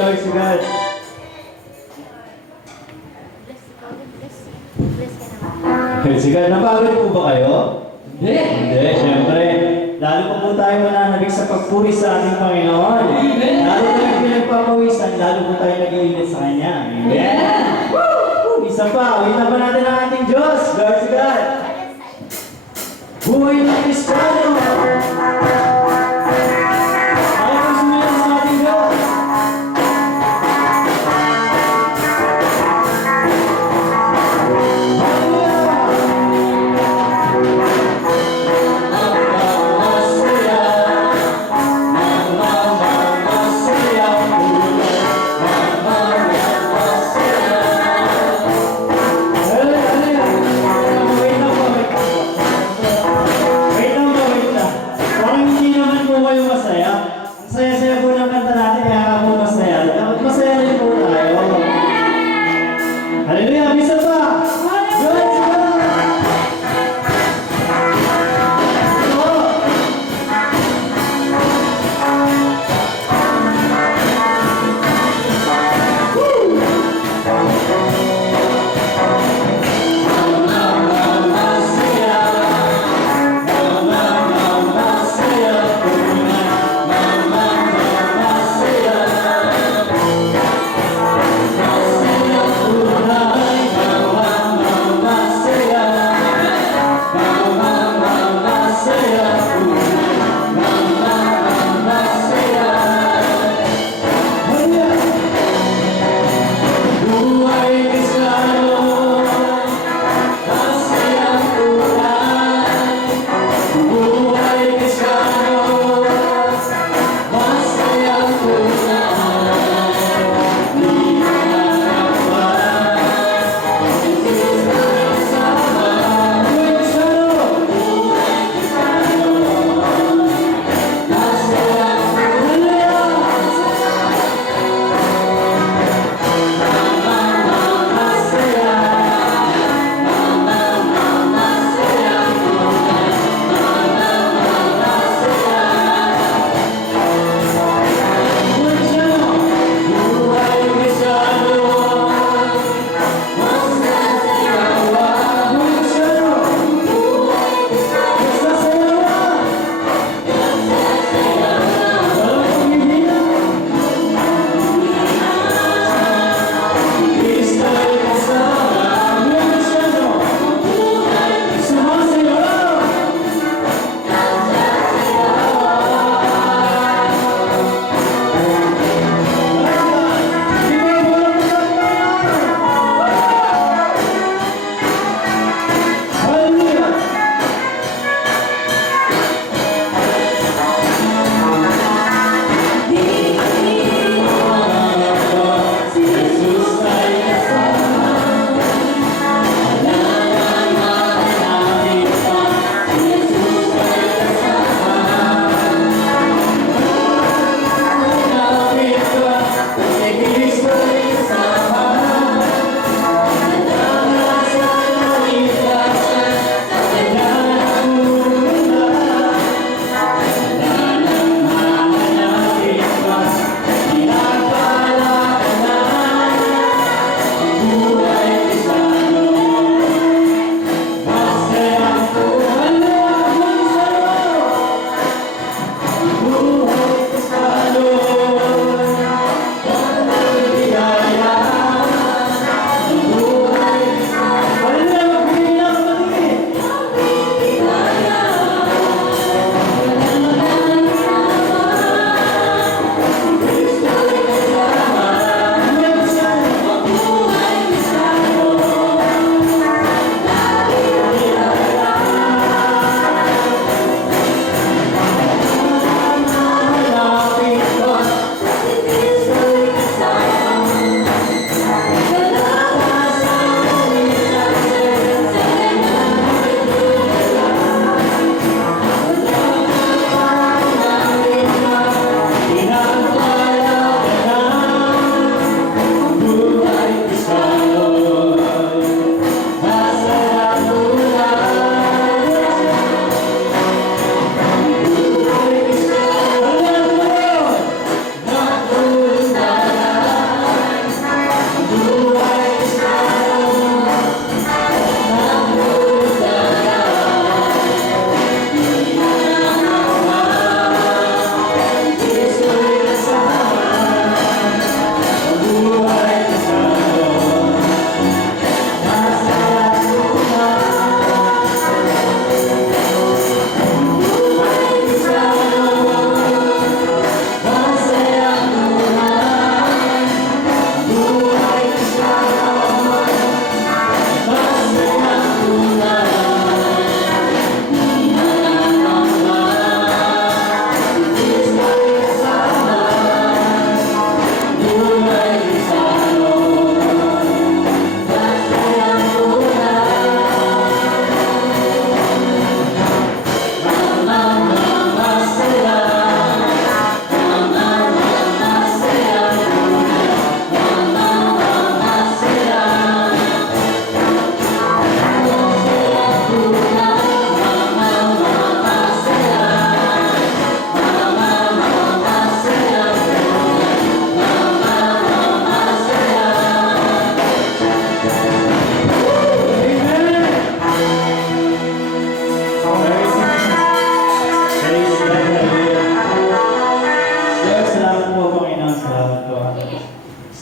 Lord to God. Praise God. Napagod po ba kayo? Hindi. Hindi, syempre. Lalo pa po tayo mananabik sa pagpuri sa ating Panginoon. Amen. Lalo tayo pinagpapawisan, lalo po tayo nag-iinit sa Kanya. Amen. Woo! Isa pa, uwitan pa natin ang ating Diyos. Lord to God. Buhay na Kristiyano! Ayaw po sumilang sa ating Diyos. Hallelujah!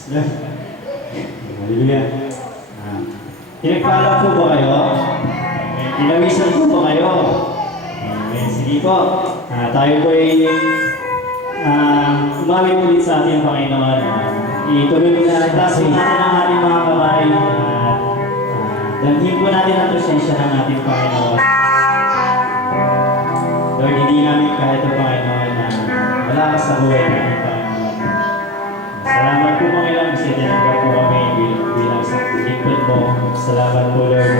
Hallelujah. Pinagpala po ba kayo? Pinawisan po ba kayo? Sige po. Tayo po ay umawit ulit sa ating Panginoon. Ituloy na itaas natin ang ating mga kamay. Dalhin po natin ang presensya ng ating Panginoon. Lord, hindi namin kahit ang Panginoon na wala ka sa buhay natin, Panginoon. Salamat po, Panginoon, kasi tinanggap po kami bilang sa lingkod mo. Salamat po, Lord.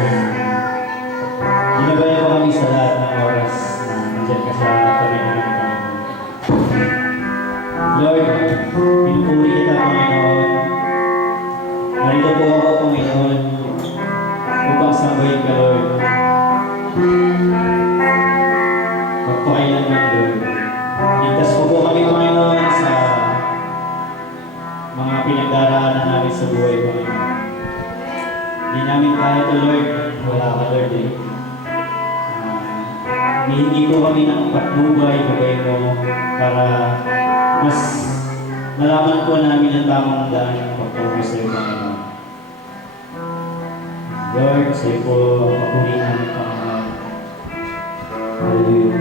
Ginabayan po kami sa lahat ng oras na nandiyan ka sa tabi namin, Panginoon. Lord, pinupuri kita, Panginoon. Narito po ako, Panginoon, upang sambahin ka, Lord. Pagpakailanman, Lord. Ligtas po kami, Panginoon, sa mga pinagdaraanan namin sa buhay, Panginoon. Hindi namin kaya ito, Lord. Wala ka, Lord, eh. Hihingi po kami ng patnubay, bagay mo, para mas malaman po namin ang tamang daan ng pagpapagod sa iyo, Panginoon. Lord, sa iyo po papuri namin, Panginoon. Hallelujah.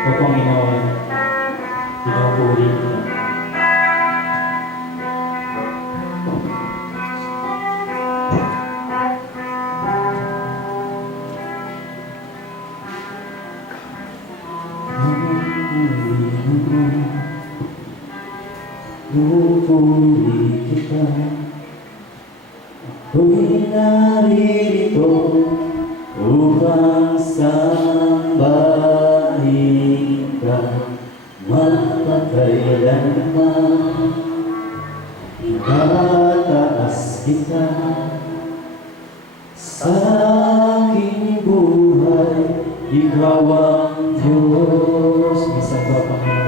O Panginoon, pinupuri kita. Pupuri kita, ako'y naririto upang sambahin ka, magpakailanman. Itataas kita sa aking buhay, ikaw ang Diyos. Minsan pa, Panginoon.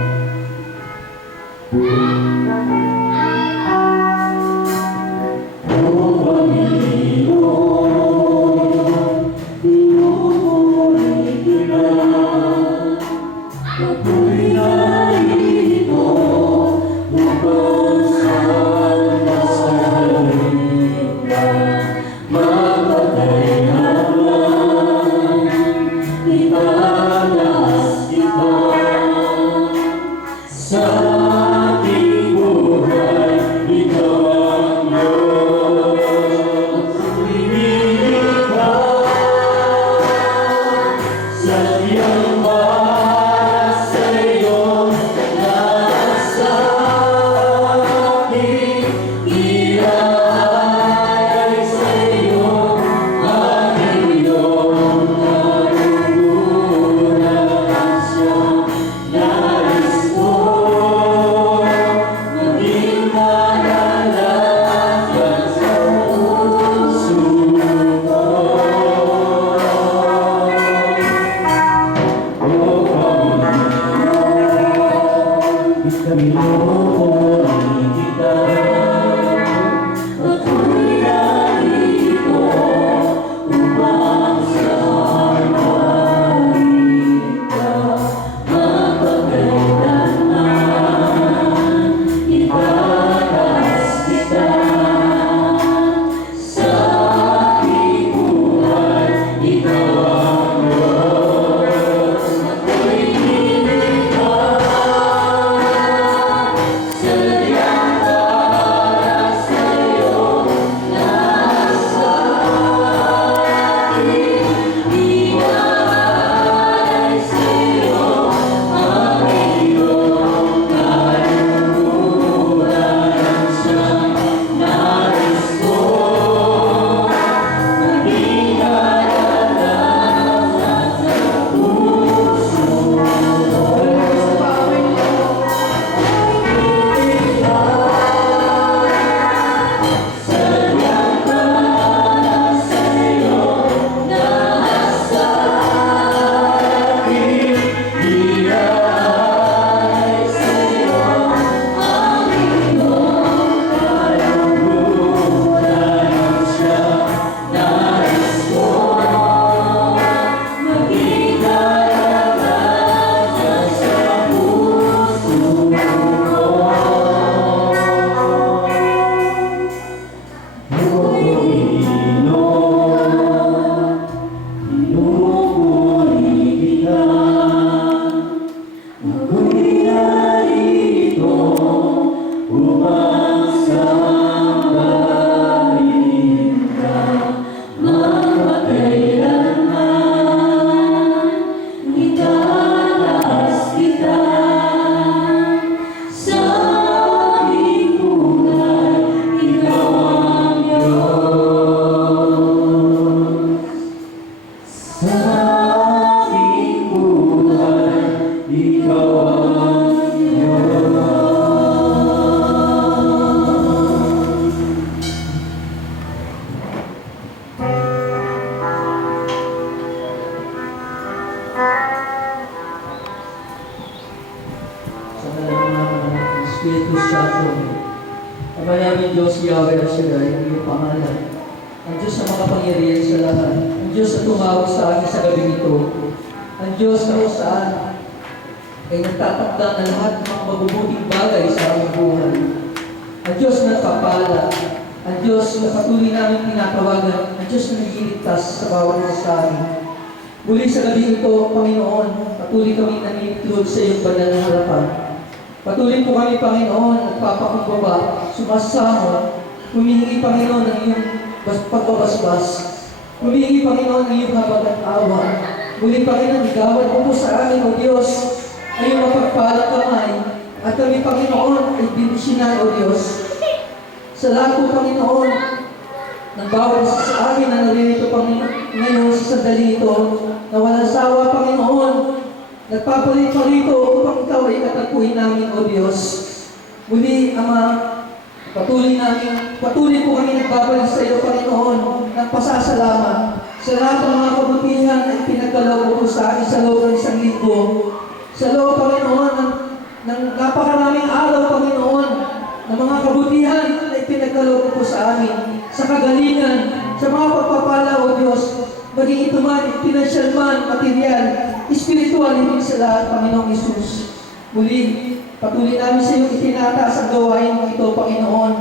Espiritu Santo. Ama namin Diyos, Yahweh na sila, ang iyong pangalan. Ang Diyos na makapangyarihan sa lahat. Ang Diyos na tumawag sa akin sa gabi ito. Ang Diyos na kung saan ay nagtatakda na lahat ng mga mabubuting bagay sa aming buhay. Ang Diyos na nagpapala. Ang Diyos na patuloy namin tinatawagan. Ang Diyos na nagiligtas sa bawat isa sa amin. Muli sa gabi ito, Panginoon, patuloy kami naninitlog sa iyong banal na harapan. Patuloy po kami, Panginoon, nagpapakumbaba, sumasamo, humihingi, Panginoon, ng iyong pagbabasbas. Humihingi, Panginoon, ng iyong habag at awa. Muli, Panginoon, igawad mo po sa amin, O Diyos, ay iyong mapagpalang kamay. At kami, Panginoon, ay binisinan, O Diyos. Sa lahat po, Panginoon, ng bawat isa sa amin na naririto, Panginoon, ngayon sa sandali ito, na walang sawa, Panginoon, nagpapalit pa rito upang ikaw ay katagpuin namin, O Diyos. Muli, Ama, patuloy po kami nagbabalik sa iyo, Panginoon, ng pasasalamat sa lahat ng mga kabutihan na ipinagkaloob mo sa akin sa loob ng isang linggo. Sa loob, Panginoon, ng napakaraming araw, Panginoon, ng mga kabutihan na ipinagkaloob mo sa amin, sa kagalingan, sa mga pagpapala, O Diyos, maging ito man, financial man, material, espiritual, hindi sa lahat, Panginoong Isus. Muli, patuloy namin sa iyong itinataas ang gawain mo ito, Panginoon.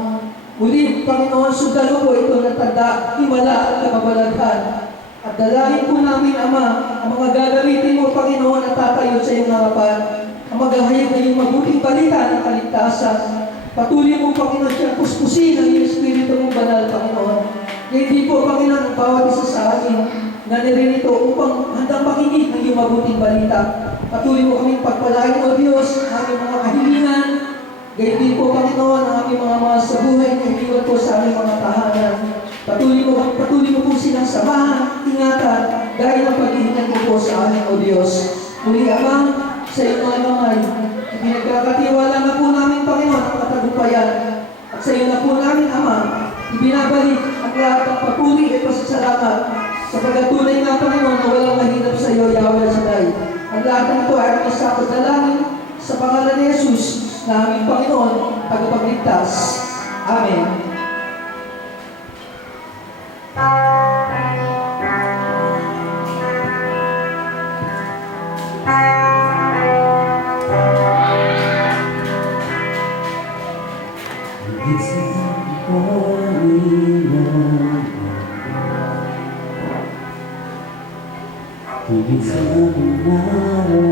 Muli, Panginoon, sundan mo po ito ng tanda, himala at kababalaghan. At dalangin po namin, Ama, ang mga gagamitin mo, Panginoon, at tatayo sa iyong harapan, ang maghahayag ng iyong mabuting balita ng kaligtasan. Patuloy mo, Panginoon, siyang puspusin ang iyong Espiritu mong banal, Panginoon. Hindi po, Panginoon, ang bawat isa sa amin na naririto upang handang makinig ng iyong mabuting balita. Patuloy mo kaming pagpalain, O Diyos, ang aming mga kahilingan. Gayon din po, Panginoon, ang aming mga sa buhay na iniwan po sa aming mga tahanan. Patuloy mo po silang samahan, ingatan, dahil ang pag-iingat mo po sa amin, O Diyos. Muli, Ama, sa iyong mga kamay, pinagkakatiwala na po namin, Panginoon, ang katagumpayan. At sa iyo na po namin, Ama, ibinabalik ang lahat ng papuri at pasasalamat sa pagkatunay na, Panginoon, na walang mahirap sa iyo, Yahweh Shaddai. Ang lahat ng ito ay aming sa pagdalangin sa pangalan ni Jesus na aming Panginoon, tagapagligtas. Amen. Higit sa aking naranasan,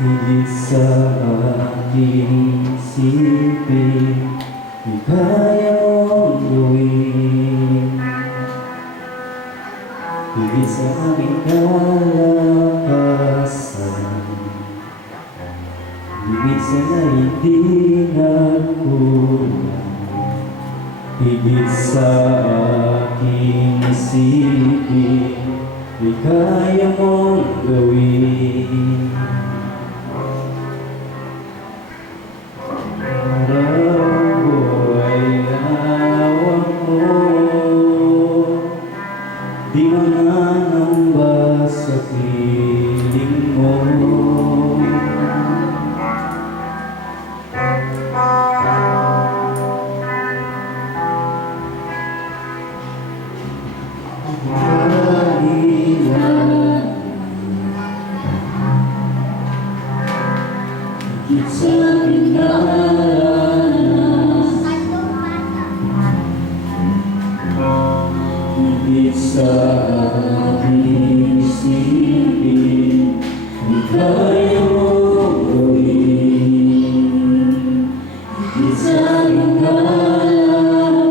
higit sa aking isipin, di kaya mong gawin. Higit sa aking kalakasan, higit sa naiintindihan ko, higit sa aking isipin, di kaya mong gawin. Parang buhay hawak mo, di mananamba sa piling mo. Higit sa aking naranasan, higit sa aking isipin, di kaya mong gawin. Higit sa aking kalakasan,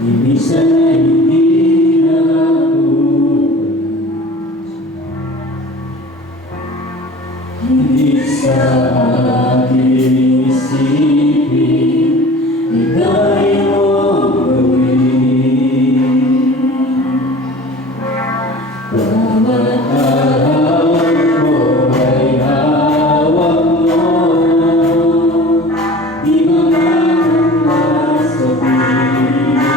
higit sa naiintindihan ko, higit sa aking isipin, di kaya mong gawin. Bawat araw ko ay hawak mo, di mananamba sa piling mo.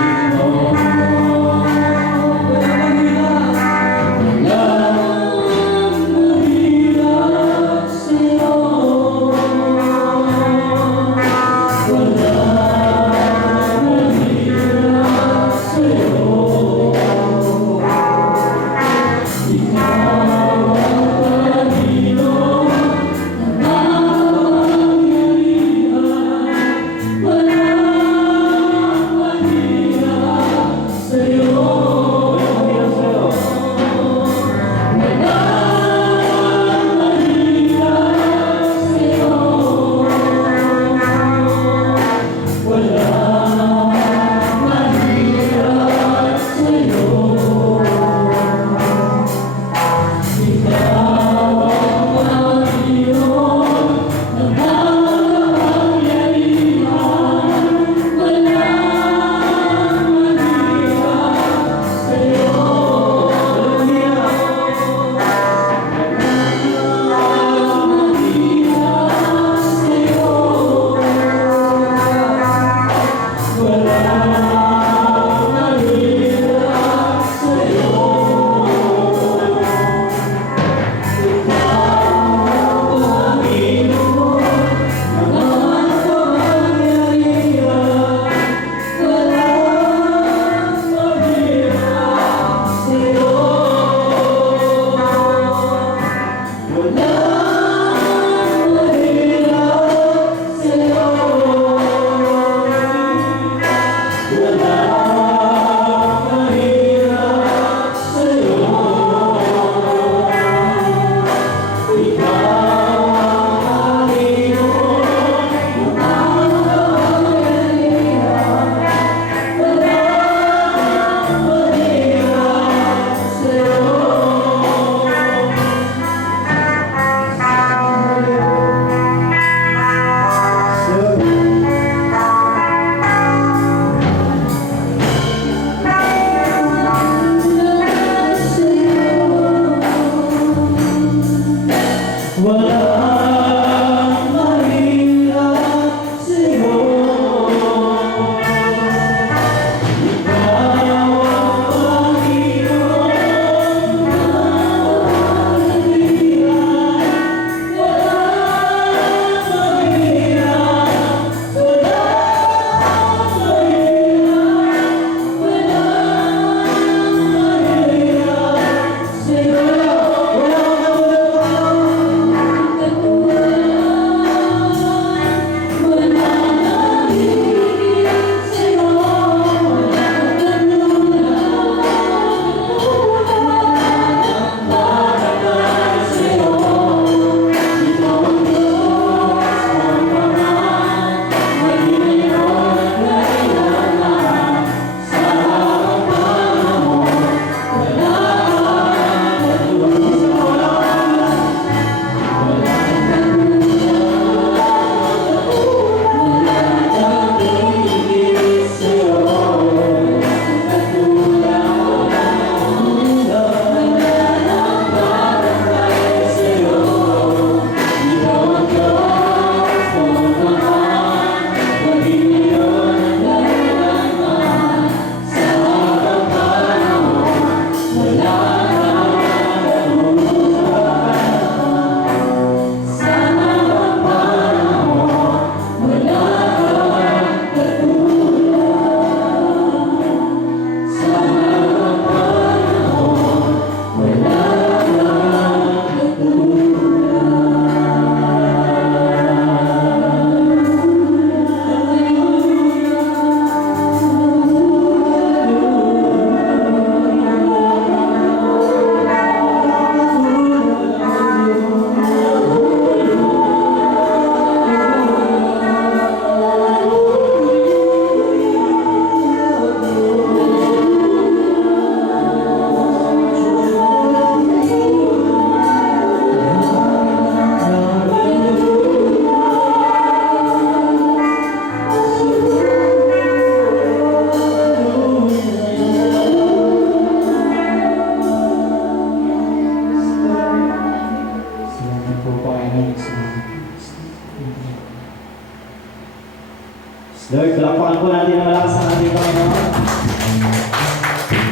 Lord, palakpakan po natin na malakas ang ating Panginoon.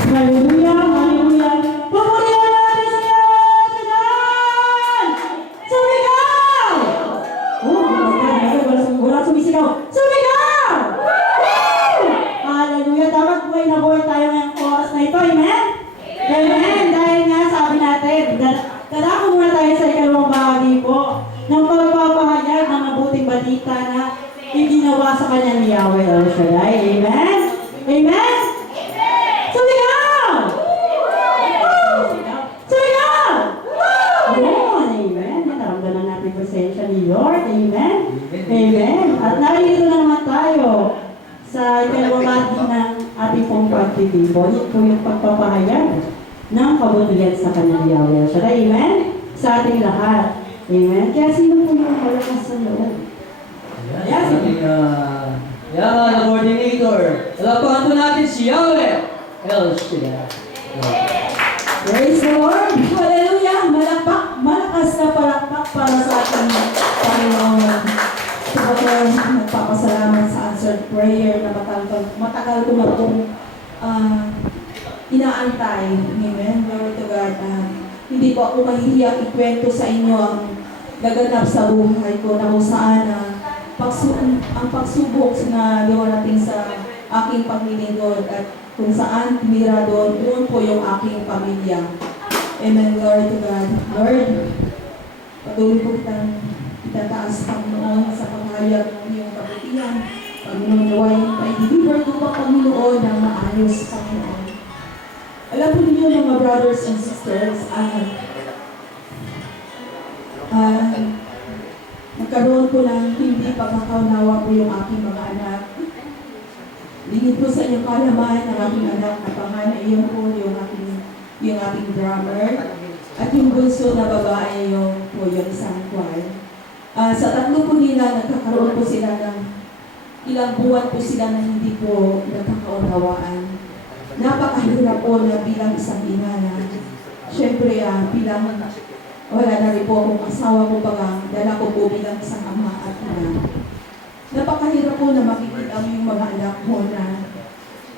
Hallelujah, hallelujah. Papurihan natin siya! Sinan! Sumigaw! Oh, wala sumisigaw. Sumigaw! Woo! Hallelujah. Dapat buhay na buhay tayo ngayong oras na ito. Amen? Amen. Dahil nga sabi natin, dadako muna tayo sa ikalawang bahagi po ng pagpapahayag ng mabuting balita na iginawa sa kanya ni Yahweh El Shaddai. Amen? Amen? Sumigaw! Sumigaw! Yun, amen. Naramdaman natin yung presensya ni Lord. Amen? Amen. At narito na naman tayo sa ikalawang bahagi ng ating pong pagtitipon. Ito po yung pagpapahayag ng kabutihan sa kanya ni Yahweh El Shaddai. Amen? Sa ating lahat. Amen? Kaya sino po yung malakas sa loob? Yan, ang coordinator. Alapakan po natin si Yahweh El Shaddai. Praise the Lord! Hallelujah! Malakas na palakpak para sa ating Panginoon. Ito po nagpapasalamat sa answered prayer na matagal ko na pong inaantay. Amen? Glory to God. Hindi po ako mahihiyang ikwento sa inyo ang naganap sa buhay ko na kung saan ang pagsubok na dumarating sa aking paglilingkod at kung saan tumira doon po yung aking pamilya. Amen, glory to God. Lord, patuloy po itataas, Panginoon, sa paghayag ng iyong kabutihan. Panginoon, naway, i-deliver ko pa, Panginoon, ng maayos, Panginoon. Alam po ninyo, mga brothers and sisters, nagkaroon po ng hindi pagkakaunawa po yung aking mga anak. Lingid po sa inyong kalaman ng aking anak na panganay iyon po yung ating drummer. At yung bunso na babae yung po yung isang choir. Sa tatlo po nila, nagkakaroon po sila ng ilang buwan po sila na hindi po nagkakaunawaan. Napakahirap po na bilang isang ina na syempre bilang wala na rin po akong asawa ko baga, dala ko po bilang isang ama at ina. Napakahirap po na makikita mo yung mga anak mo na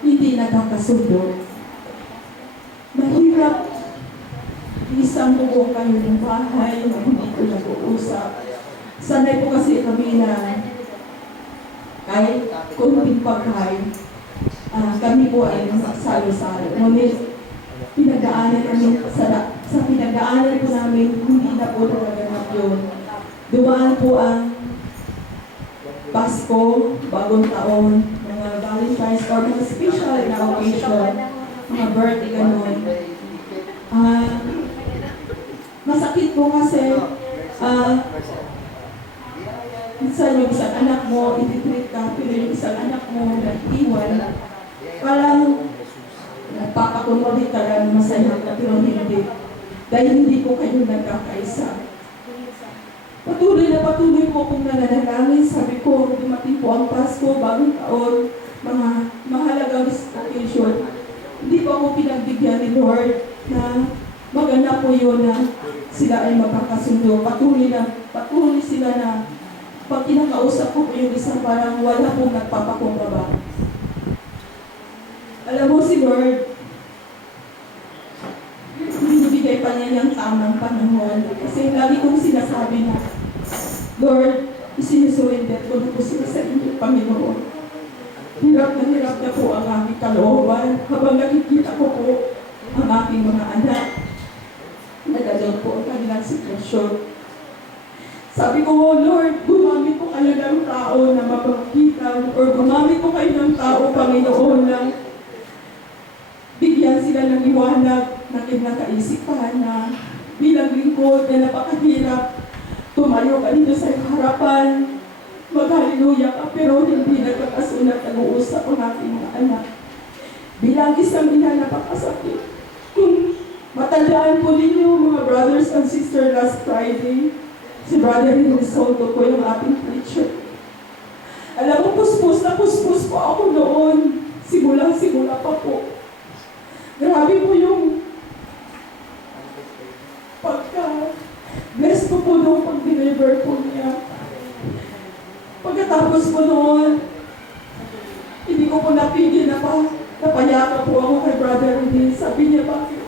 hindi nagkakasundo. Mahirap isang buo kayo ng bahay na hindi ko nag-uusap. Sanay po kasi kami na kahit kunting pagkain, kami po ay salo-salo. Ngunit pinagdaanan namin sa pinagdaanan po namin, hindi na po nagaganap yun. Dumaan po ang Pasko, Bagong Taon, mga Valentine's or mga special na occasion, mga birthday, gano'n. Masakit po kasi minsan yung isang anak mo, ititreat ka, pero yung isang anak mo nag-iwan, parang nagpapakunwari ka lang, masaya ka, pero hindi. Dahil hindi po kayo nagkakaisa. Patuloy po akong nananalangin. Sabi ko, dumating po ang Pasko, Bagong Taon, mga mahalagang occasion. Hindi po ako pinagbigyan ni Lord na maganda po yun na sila ay magkakasundo. Patuloy sila na pag kinakausap ko yung isa parang wala pong nagpapakumbaba. Alam mo si Lord, binibigay pa niya yung tamang panahon. Kasi lagi kong sinasabi na, Lord, isinusurrender ko na po sila sa inyo, Panginoon. Hirap na po ang aking kalooban habang nakikita ko po ang aking mga anak. Nagano'n po ang kanilang sitwasyon. Sabi ko, oh Lord, gumamit po kayo ng tao na mapagkitan or gumamit po kayo ng tao, Panginoon, na bigyan sila ng liwanag na kinakaisipan na bilang lingkod na napakahirap. Tumayo ka dito sa harapan, mag-hallelujah ka, pero hindi nagkakasunat nag-uusap ang aking mga anak. Bilang isang ina, napakasakit. Kung matandaan po ninyo, mga brothers and sisters, last Friday, si Brother Rinaldo po yung ating preacher. Alam mo, puspos po ako noon. Simula pa po. Grabe po yung pagka-bless ko po noong pag-deliver po niya. Pagkatapos po noon, po napigil na napayaka po ako kay Brother Rene. Sabi niya, bakit?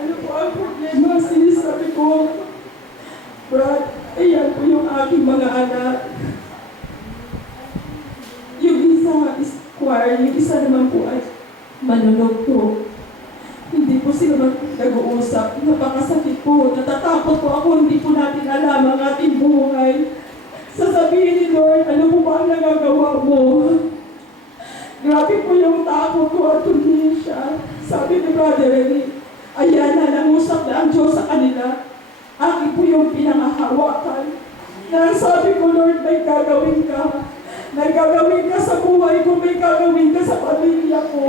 Ano po ang problema? Sinasabi ko, Brad, ayan po yung aking mga anak. Yung isa is choir, yung isa naman po ay manunugto. Hindi po sila nag-uusap. Napakasakit po. Natatakot po ako. Hindi po natin alam ang ating buhay. Sasabihin ni Lord, ano po ba ang nagagawa mo? Grabe po yung takot ko at hindi siya. Sabi ni Brother Rene, ayan na, nangusap na ang Diyos sa kanila. Akin po yung pinangahawakan. Na sabi ko, Lord, may gagawin ka. May gagawin ka sa buhay ko, may gagawin ka sa pamilya ko.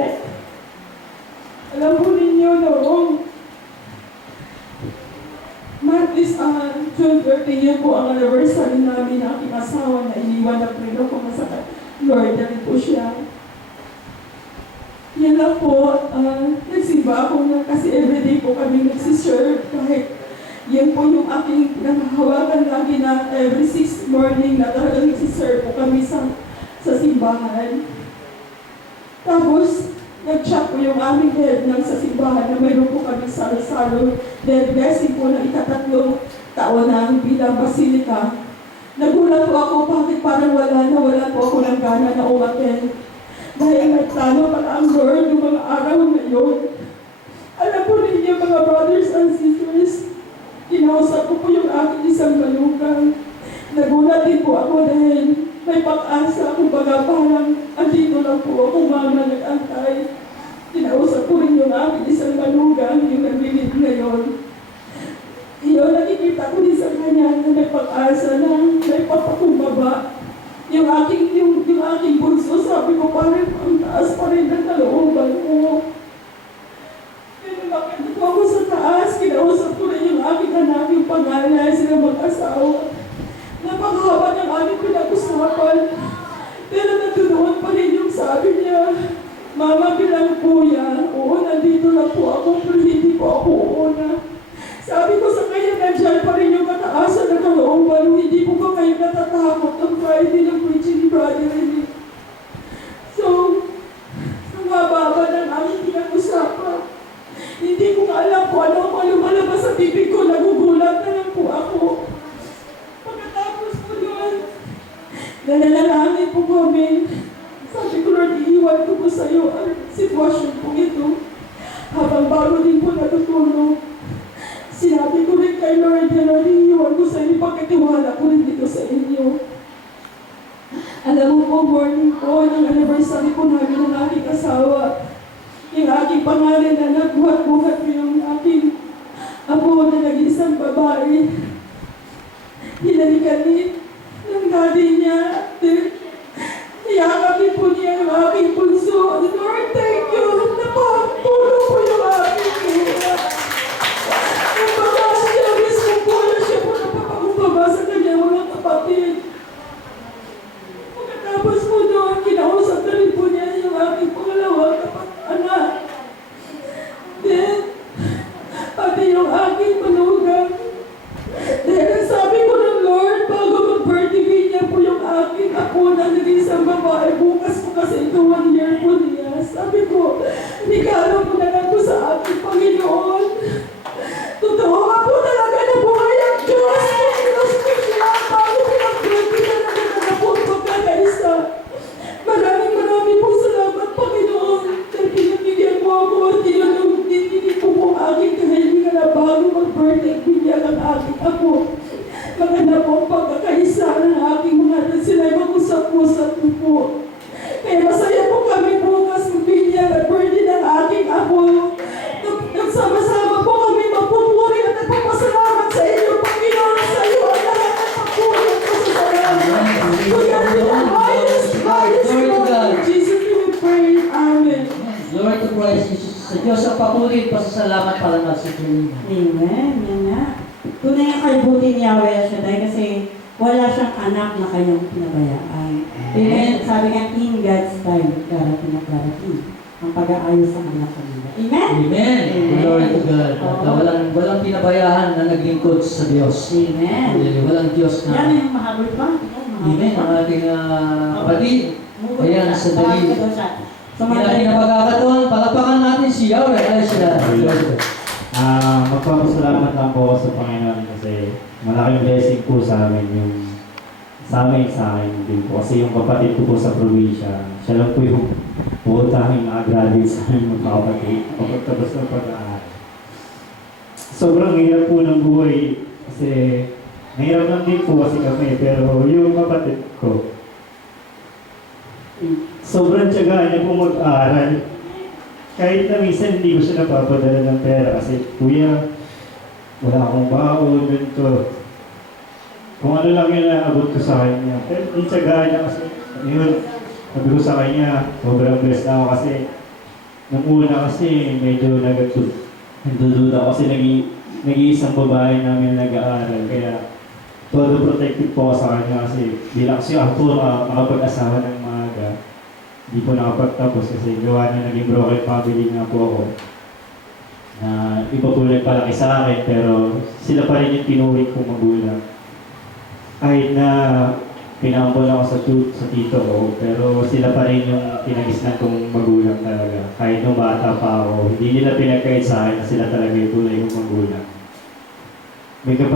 Alam po ninyo noong Martis, June 30, yun po ang anniversary namin na aking asawa na iniwan na preno ko masakit. Lord, na po siya. Yan lang po, nagsimba ako na kasi everyday po kami nagsiserve kahit yan po yung aking nakahawakan lagi na every 6 morning na talagang nagsiserve po kami sa simbahan. Tapos, nag-check po yung aming head ng sa simbahan na mayroon po kami salo-salo dahil blessing po ng ikatatlong taon na bilang basilika. Nagulat po ako bakit parang wala po ako ng gana na umaten. Dahil may plano pala ang Lord yung mga araw na yun. Alam po ninyo mga brothers and sisters, kinausap ko po yung aking isang malugang. Nagulat din po ako dahil may pag-asa, kumbaga parang andito lang po ako mama nag-antay. Kinausap ko rin yung aking isang malugang, yung nagbilid ngayon. Iyon, nakikita ko din sa kanya na may pag-asa na may papakumbaba. Yung aking bunso, sabi ko parang ang taas pa rin ng kalooban ko. Pero nakita ko ako sa taas, kinausap ko rin yung aking anak, yung panganay, sila mag-asawa. Napakahaba ng aming pinag-usapan. Pero natunoon pa rin yung sabi niya, Mama, bilang kuya, oo, nandito lang po ako, pero hindi po ako uuna. Sabi ko sa kanya, nandiyan pa rin yung kataasan na kalooban, hindi po ba kayo natatakot ng Friday ng preaching ni Brother Rene? So, ang haba ng aming pinag-usapan. Hindi ko nga alam kung ano ang lumalabas sa bibig ko, nagugulat na lang po ako. Pagkatapos po yun, nananalangin po kami. Sabi ko, Lord, iiwan ko po sa iyo ang sitwasyon po ito. Habang bago din po natutulog, sinabi ko rin kay Lord, Lord, iiwan ko sa iyo, pagkatiwala ko rin dito sa inyo. Alam mo po, morning po, ng anniversary po namin ng aking asawa, yung aking pangalan na nagbuhat-buhat ko yung aking apo na nag-isang babae. Hinalikan ng daddy niya. Iyakapin po niya yung aking punso. Lord, thank you. Napapulong po yung aking buha. Ang bagas niya, mismo po na siya po napapakumbaba sa kanya mga kapatid. Pagkatapos po doon, kinausap na rin po niya yung aking pangalawang anak. Then, pati yung aking manugang. Dahil sabi ko ng Lord, bago mag-birthday niya po yung aking apo na nag-isang babae, bukas po kasi ito 1 year po niya. Sabi ko, regalo mo na lang po sa aking Panginoon. Totoo nga po talaga na buhay ang Diyos. Diyos ko siya, bago pinag-birthday talaga na po ang pagkakaisa. Maraming po salamat, Panginoon. Dahil pinagigyan mo ako at tinanong po po aking kahilingan na bago mag-birthday, bigyan ang aking apo. Maganda po ang pagkakaisa ng aking mga anak. Sila'y mag-usap-usap po. Kaya masaya po kami bukas magbigyan at birthday ng aking apo. Nagsama-sama po kami magpupuri at nagpapasalamat sa inyo, Panginoon, sa iyo ang lahat ng pagpuri at pasasalamat. Kuya, highest Lord. In Jesus' name we pray. Amen. Glory to Christ Jesus. Sa Diyos ang papuri, pasasalamat pala na sa Panginoon. Amen. Yan nga. Tunay ang kalbuti ni Yahweh Shaddai kasi wala siyang anak na kanyang pinabayaan. Amen. Sabi nga, in God's time, darating at darating ang pag-aayos sa anak kanila. Amen. Amen. Glory to God. At walang pinabayaan na naglingkod sa Diyos. Amen. Walang Diyos Yan na. yung mahabol pa. Amen. Ang ating kapatid, Ayan, sandali. So, Hindi natin na pagkakataon, palapakan natin si Yahweh El Shaddai. Magpapasalamat lang po ako sa Panginoon kasi malaking blessing po sa amin yung sa amin din po. Kasi yung kapatid ko po sa probinsya, siya lang po yung puutangin nakagraduate sa amin magkakapatid kapagtapos ng pag-aaral. Sobrang hirap po ng buhay kasi mahirap lang din po kasi kami pero yung kapatid ko, sobrang tiyaga niya po mag-aaral. Kahit na minsan hindi ko siya napapadala ng pera kasi, kuya, wala akong baon, ganito. Kung ano lang yun naabot ko sa kanya. Pero yung tiyaga niya kasi, yun, sabi ko sa kanya, sobrang blessed na ako kasi, nung una kasi medyo nagdududa kasi nag-iisang babae namin nag-aaral. Kaya, todo protective po ako sa kanya kasi bilang si Arthur makapag-asawa ng maaga. Hindi po nakapagtapos kasi gawa niya naging broken family nga po ako. Na iba po nagpalaki sa akin pero sila pa rin yung tinuring kong magulang. Kahit na pinambol ako sa tito ko pero sila pa rin yung pinagisnan kong magulang talaga. Kahit nung bata pa ako, hindi nila pinagkait sa akin na sila talaga yung tunay kong magulang. May mga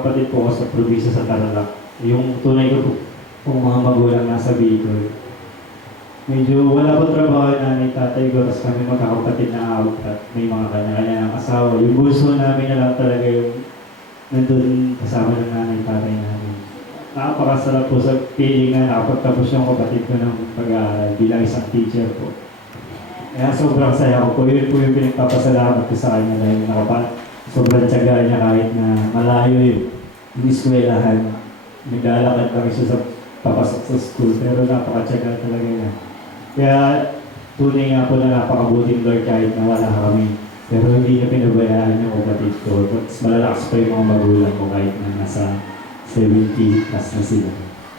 kapatid po ako sa probinsya sa Tarlac. Yung tunay ko po mga magulang nasa Bicol. Medyo wala po trabaho nanay tatay ko, tapos kami magkakapatid na out at may mga kanya-kanya ng asawa. Yung bulso namin na lang talaga yung nandun kasama ng nanay tatay namin. Napakasarap po sa feeling na nakapagtapos yung kapatid ko ng pag-aaral bilang isang teacher po. Kaya sobrang saya ko po. Yun po yung pinagpapasalamat ko sa kanya dahil sobrang tiyaga niya kahit na malayo yung eskwelahan. Naglalakad kami siya sa papasok sa school pero napakatiyaga talaga niya. Kaya tunay nga po na napakabuting Lord kahit na wala kami. Pero hindi niya pinabayaan yung kapatid ko. Mas malalakas pa yung mga magulang ko kahit na nasa 70 plus na sila.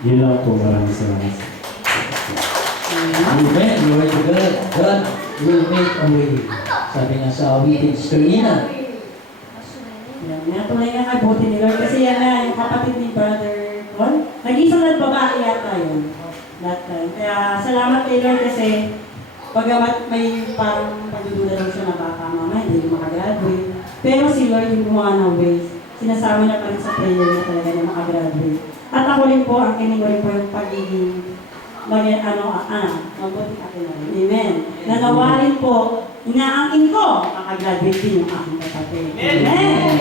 Yun lang po, maraming salamat. Amen. Glory to God. God will make a way. Sabi nga sa awitin, Sister Ina. Natuloy nga kay buti ni Lord kasi yan na yung kapatid ni Brother Ron. Nag-isang babae yata yun. That time. Kaya salamat kay Lord kasi pagamat may parang pagdududa daw siya na baka mamaya hindi makagraduate. Pero si Lord yung gumawa ng ways. Sinasama na pa rin sa prayer niya talaga na makagraduate. At ako rin po, ang kinig ko rin po yung pagiging mabuti ako na rin. Amen. Nanawarin po, inaangkin ko, makagraduate din yung aking kapatid. Amen.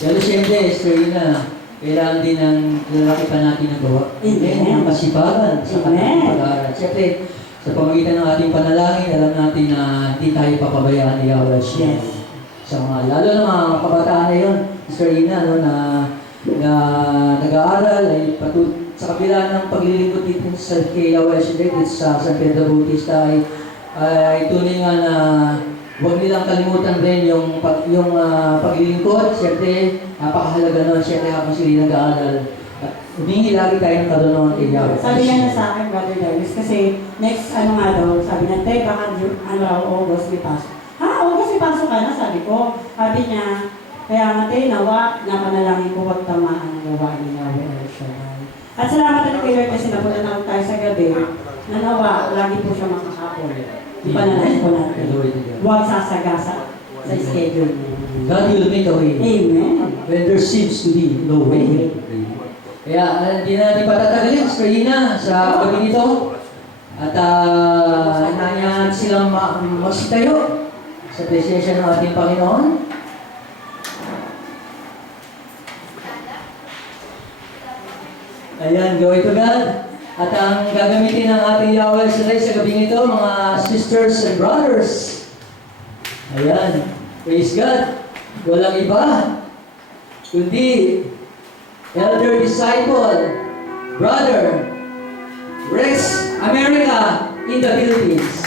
Pero siyempre, Sister Ina, kailangan din ng lalaki pa natin na gawa. Amen. Ang kasipagan sa kanilang pag-aaral. Siyempre, sa pamagitan ng ating panalangin, alam natin na hindi tayo papabayaan ni Yahweh Shaddai. Yes. Sa mga, lalo na mga kabataan na yun, Sister Ina, no, na nag-aaral, ay sa kabila ng paglilingkod dito sa kay Yahweh Shaddai, dito sa San Pedro Bautista, ay tunay nga na huwag nilang kalimutan rin yung paglilingkod. Siyempre, napakahalaga nun. Siyempre, habang sila nag-aaral. At humingi lagi tayo ng kadunuan kay Yahweh. Sabi nga na sa akin, Brother Darius, kasi next nga daw, sabi niya, te, baka August may pasok. August may pasok ka na, sabi ko. Sabi niya, kaya nga te, nawa, napanalangin ko, huwag tamaan ang gawain ni Yahweh El Shaddai. At salamat na kay Lord kasi napunta na tayo sa gabi, na nawa, lagi po siya makakapol. Ipanalangin ko natin. Huwag sasagasa sa schedule niya. God will make a way. Amen. When there seems to be no way. Kaya hindi na natin patatagalin sa Ina sa gabi nito. At nangyayaan silang magsitayo sa presensya ng ating Panginoon. Ayan, glory to God. At ang gagamitin ng ating Yahweh Shaddai sa gabi nito, mga sisters and brothers. Ayan, praise God. Walang iba, kundi elder disciple, brother, Rex America in the Philippines.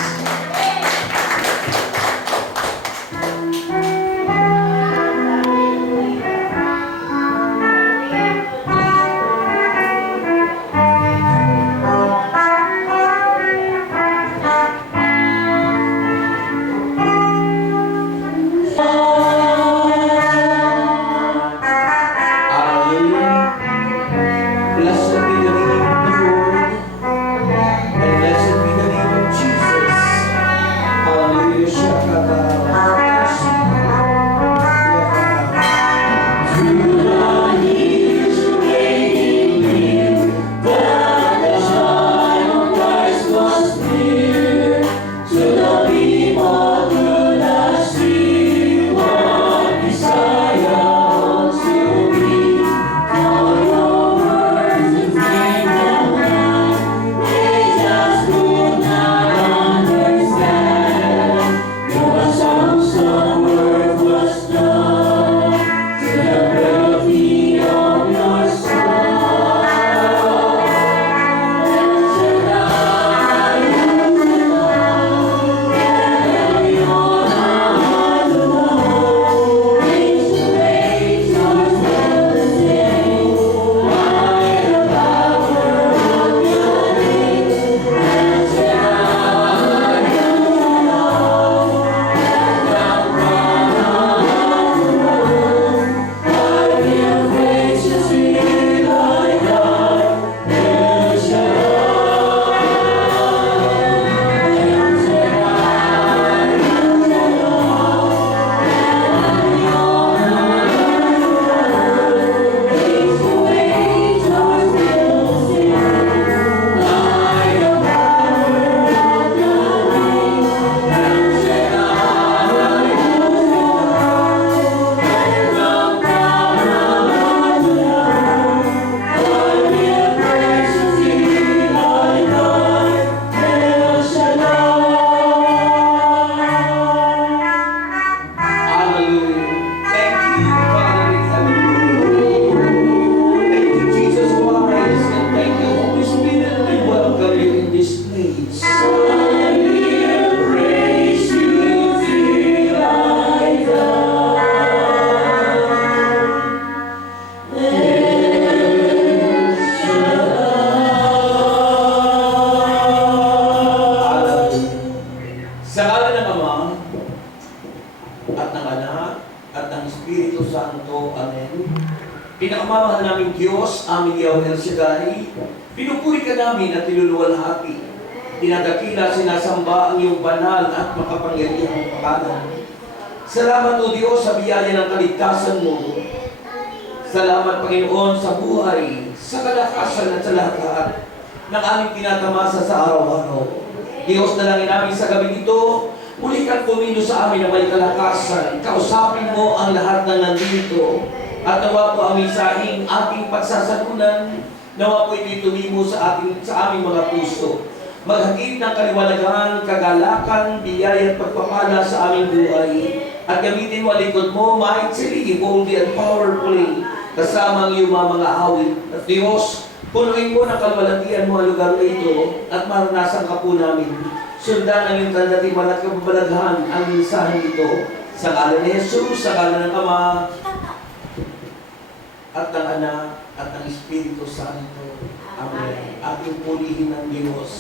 Blessed be the name of the Lord. at ng Anak, at ng Espiritu Santo. Amen. Pinakamamahal namin Diyos, aming Yahweh El Shaddai, pinupuri ka namin at tinuluwalhati. Dinadakila, sinasamba ang iyong banal at makapangyarihang pangalan. Salamat o Diyos sa biyaya ng kaligtasan mo. Salamat, Panginoon, sa buhay, sa kalakasan at sa lahat-lahat ng aming tinatamasa sa araw-araw. Diyos, dalangin namin sa gabi ito, muli kang pumino sa amin na may kalakasan. Kausapin mo ang lahat ng nandito. At nawa po ang misahing ating pagsasalunan, nawa po ito'y tumimo sa aming mga puso. Maghatid ng kaliwanagan, kagalakan, biyaya at pagpapala sa aming buhay. At gamitin mo ang likod mo, mightily, boldly, and powerfully, kasama ang iyong mga awit. At Diyos, punuin mo ng kalwalatian mo ang lugar na ito at maranasan ka po namin. Sundan ang iyong tandatiman at kababalaghan ang mensahe ito. Sa ngalan ni Jesus, sa ngalan ng Ama, at ng Anak, at ng Espiritu Santo. Amen. Ating purihin ng Diyos.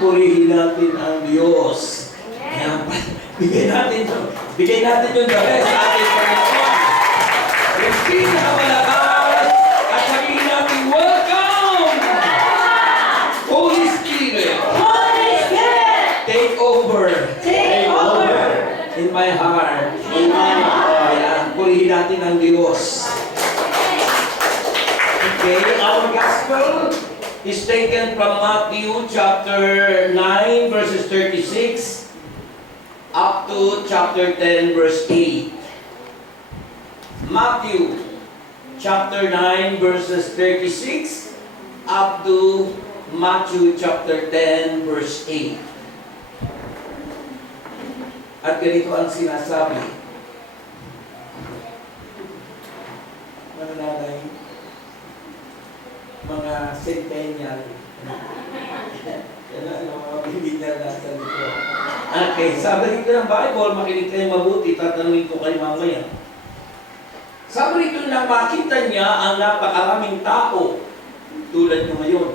Purihin natin ang Diyos. Kaya, bigay natin yung dahil sa ating Panginoon. Yung pinakamalakas at sabihin natin, welcome! Holy Spirit! Holy Spirit! Take over! Take over! In my heart! In my natin ang Diyos. Okay, our gospel is taken from Matthew chapter 9 verses 36 up to chapter 10 verse 8. Matthew chapter 9 verses 36 up to Matthew chapter 10 verse 8. At ganito ang sinasabi. Mga nanay, mga centennial. Yan ang mga bibigyan na sa dito. Okay, sabi rito ng Bible, makinig kayo mabuti, tatanungin ko kayo mamaya. Sabi rito na makita niya ang napakaraming tao tulad nyo ngayon.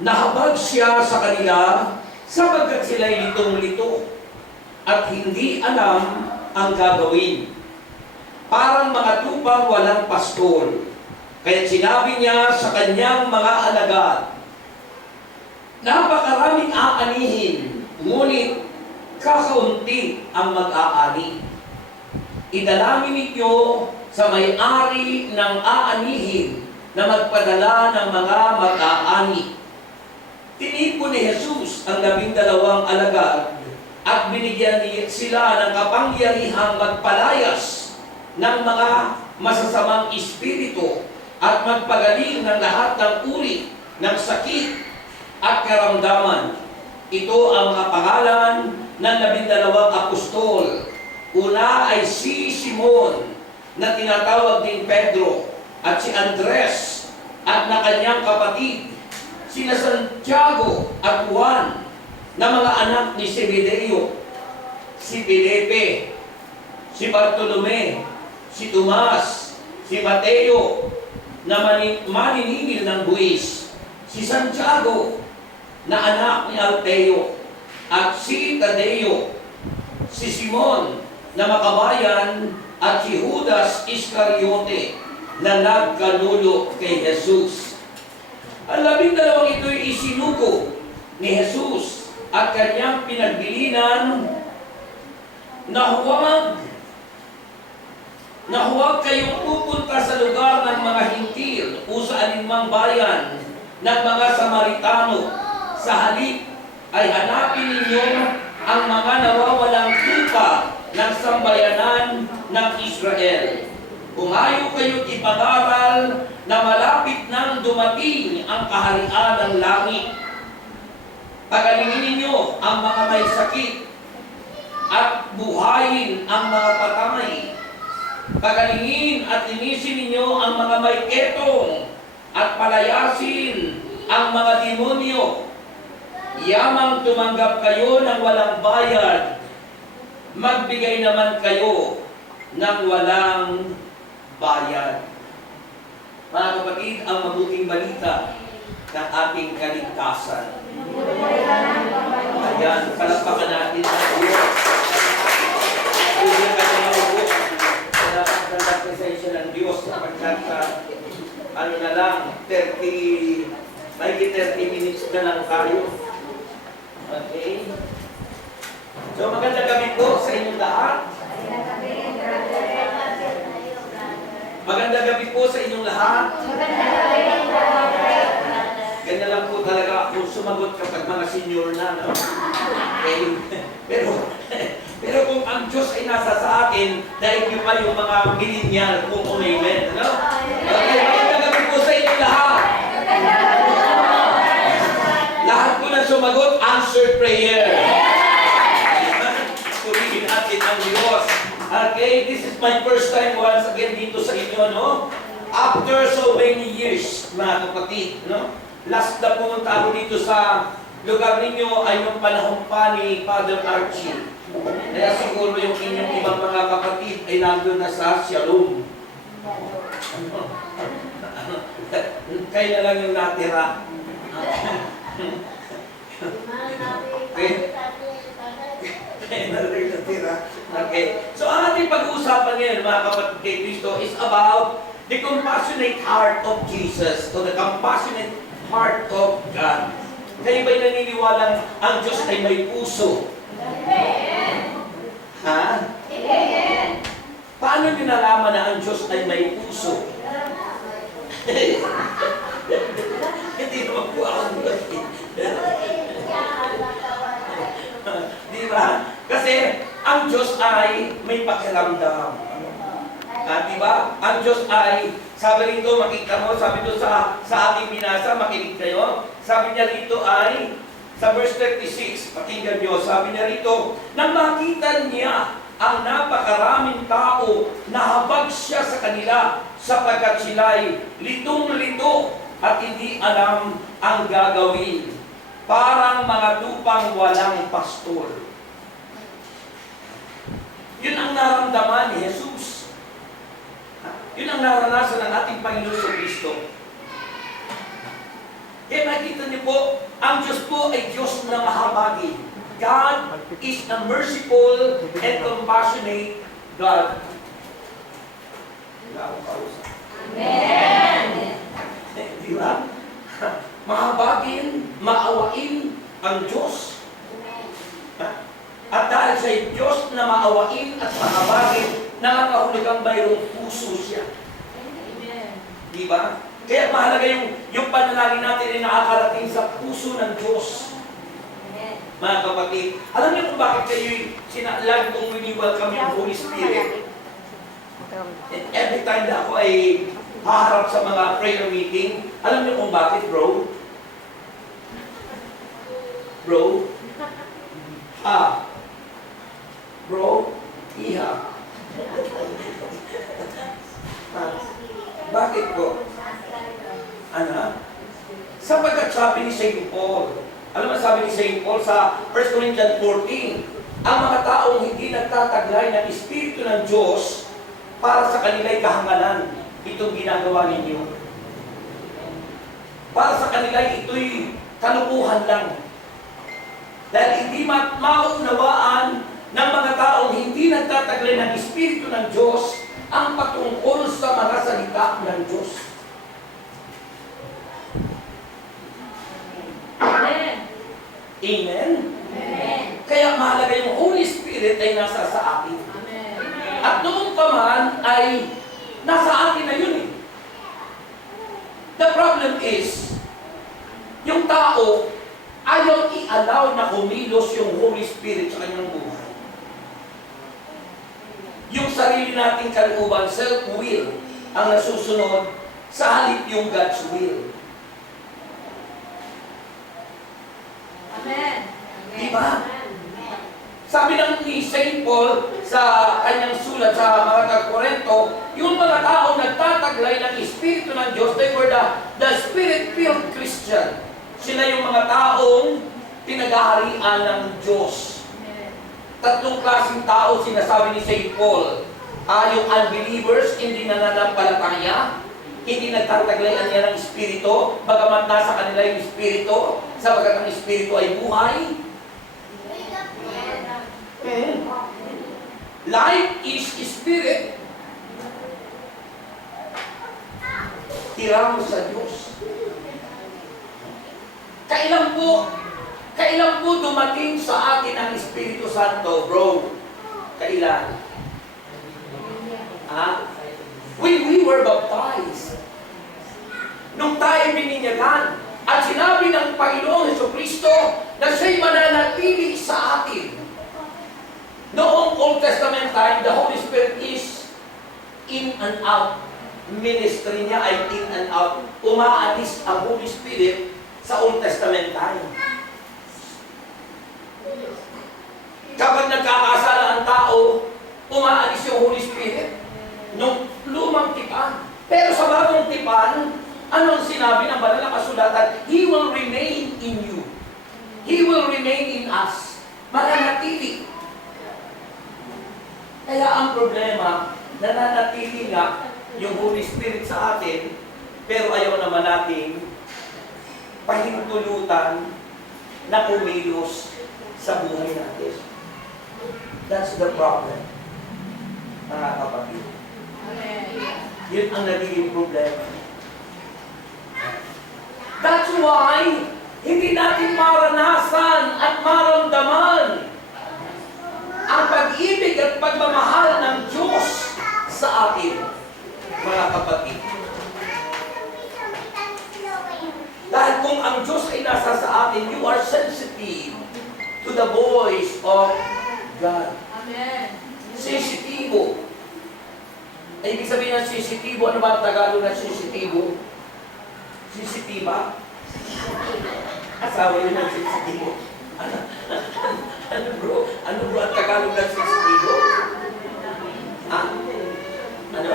Nahabag siya sa kanila sapagkat sila'y litong-lito at hindi alam ang gagawin. Parang mga tupang walang pastol. Kaya sinabi niya sa kanyang mga alagad, napakaraming aanihin, ngunit kakaunti ang mag-aani. Idalangin ninyo sa may-ari ng aanihin na magpadala ng mga mag-aani. Tinipon ni Jesus ang 12 alagad at binigyan sila ng kapangyarihang magpalayas ng mga masasamang espiritu at magpagaling ng lahat ng uri ng sakit at karamdaman. Ito ang mga pangalan ng 12 apostol. Una ay si Simon na tinatawag din Pedro at si Andres at na kanyang kapatid, sina Santiago at Juan na mga anak ni Zebedeo, si Felipe, si Bartolome, si Tomas, si Mateo na maniningil ng buwis, si Santiago na anak ni Alfeo at si Tadeo, si Simon na makabayan at si Judas Iscariote na nagkanulo kay Jesus. Ang 12 ito'y isinuko ni Jesus at kanyang pinagbilinan na huwag kayong pupunta sa lugar ng mga hintil o sa alinmang bayan ng mga Samaritano. Sa halip ay hanapin ninyo ang mga nawawalang tupa ng sambayanan ng Israel. Umayo kayo't ipangaral na malapit nang dumating ang kaharian ng langit. Pagalingin ninyo ang mga may sakit at buhayin ang mga patay. Pagalingin at linisin ninyo ang mga may ketong at palayasin ang mga demonyo. Yamang tumanggap kayo ng walang bayad, magbigay naman kayo ng walang bayad. Mga kapatid, ang mabuting balita ng ating kaligtasan. Ayan, palapakan natin ang Diyos. Hindi ka na maubo. Salamat ng presensya ng Diyos sapagkat ano na lang, 30 minutes na lang tayo. Okay? So magandang gabi po sa inyong lahat. Magandang gabi po sa inyong lahat. Ganyan lang po talaga kung sumagot kapag mga senior na, no? Okay. Pero kung ang Diyos ay nasa sa atin, dahil nyo pa yung mga millennial kung umimen, no? Okay, magandang gabi po sa inyong lahat. Lahat po na sumagot, answered prayer. Purihin natin ang Diyos. Okay, this is my first time once again dito sa inyo, no? After so many years, mga kapatid, no? Last na pumunta ako dito sa lugar ninyo ay yung panahon pa ni Father Archie. Kaya siguro yung inyong ibang mga kapatid ay nandun na sa Shalom. Kayo na lang yung natira. Okay. So ang ating pag-uusapan ngayon, mga kapatid kay Kristo, is about the compassionate heart of Jesus, or the compassionate heart of God. Kayo ba'y naniniwalang ang Diyos ay may puso? Ha? Paano nyo nalaman na ang Diyos ay may puso? Hindi naman po ako di ba? Kasi ang Diyos ay may pakiramdam. Di ba? Ang Diyos ay, sabi rito, makita mo, sabi doon sa ating binasa, makinig kayo. Sabi niya rito ay, sa verse 36, pakinggan nyo, sabi niya rito, nang makita niya ang napakaraming tao, nahabag siya sa kanila sapagkat sila'y litong-lito at hindi alam ang gagawin. Parang mga tupang walang pastor. Yun ang naramdaman ni Jesus. Yun ang naranasan ng ating Panginoon sa Kristo. Kaya nakita niyo po, ang Diyos po ay Diyos na mahabagin. God is a merciful and compassionate God. Amen! Di ba? Mahabagin, maawain ang Diyos. At dahil sa Diyos na maawain at mahabagin, nakakahulugang mayroong puso siya. Di ba? Kaya mahalaga yung panalangin natin ay nakakarating sa puso ng Diyos. Mga kapatid, alam niyo kung bakit kayo lagi kong wini-welcome yung Holy Spirit? And every time na ako ay haharap sa mga prayer meeting, alam niyo kung bakit, bro? Bro? Bro? Iha? Bakit po? Ano? Sapagkat sabi ni St. Paul, alam mo sabi ni St. Paul sa 1 Corinthians 14, ang mga taong hindi nagtataglay ng Espiritu ng Diyos para sa kanila'y kahangalan, itong ginagawa ninyo. Para sa kanila'y ito'y kalukuhan lang. Dahil hindi maunawaan ng mga taong hindi nagtataglay ng Espiritu ng Diyos ang patungkol sa mga salita ng Diyos. Amen. Amen? Amen. Kaya mahalaga yung Holy Spirit ay nasa sa atin. Amen. At noon pa man ay nasa atin na yun eh. The problem is, yung tao ayaw i-allow na kumilos yung Holy Spirit sa kanyang buhay. Yung sarili nating kalooban, self-will, ang nasusunod sa halip yung God's will. Amen. Diba? Sabi ng ni St. Paul sa kanyang sulat sa mga Korinto, yung mga tao nagtataglay ng Espiritu ng Diyos, they were the Spirit-filled Christian. Sila yung mga taong pinag-aharian ng Diyos. Tatlong klaseng tao sinasabi ni St. Paul. Yung unbelievers, hindi nananampalataya, hindi nagtataglayan niya ng Espiritu, bagamat nasa kanila yung Espiritu, sapagkat ang Espiritu ay buhay. Life is Spirit. Tiramo sa Diyos. Kailan po dumating sa atin ang Espiritu Santo, bro? Kailan? When we were baptized. Nung tayo bininyagan, at sinabi ng Panginoong Jesucristo na siya'y mananatili sa atin. Noong Old Testament time, the Holy Spirit is in and out. Ministry niya ay in and out. Umaalis ang Holy Spirit sa Old Testament time. Kapag nagkakasala ang tao, umaalis yung Holy Spirit. Nung lumang tipan. Pero sa bagong tipan, anong sinabi ng banal na kasulatan? He will remain in you. He will remain in us. Mananatili. Kaya ang problema, nananatili nga yung Holy Spirit sa atin, pero ayaw naman natin pahintulutan na kumilos sa buhay natin. That's the problem, mga kapatid. Yun ang nagiging problema. That's why, hindi natin maranasan at maramdaman ang pag-ibig at pagmamahal ng Diyos Ay, ibig sabihin ng sensitibo, ano ba ang Tagalog ng sensitibo? Sensitiba? Asawa yun ng sensitibo. Ano bro? Ano bro ang Tagalog ng sensitibo? Ha? Ano?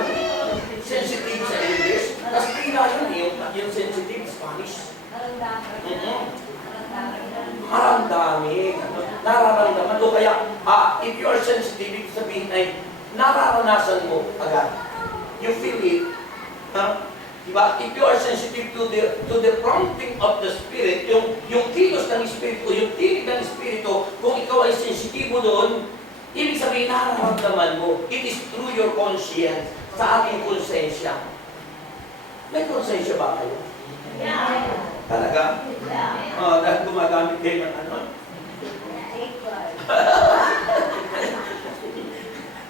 Sensitive sa English? Kasi kaya yun yung sensitive Spanish. Maramdaming. Nararamdaman. O kaya, if you are sensitive, ibig sabihin ay nararanasan mo agad. You feel it. Diba? If you are sensitive to the prompting of the Spirit, yung kilos ng Espiritu, yung tinig ng Espiritu, kung ikaw ay sensitibo doon, ibig sabihin nararamdaman mo. It is through your conscience, sa ating konsensya. May konsensya ba kayo? Talaga? Dahil gumagamit kayo ng ano?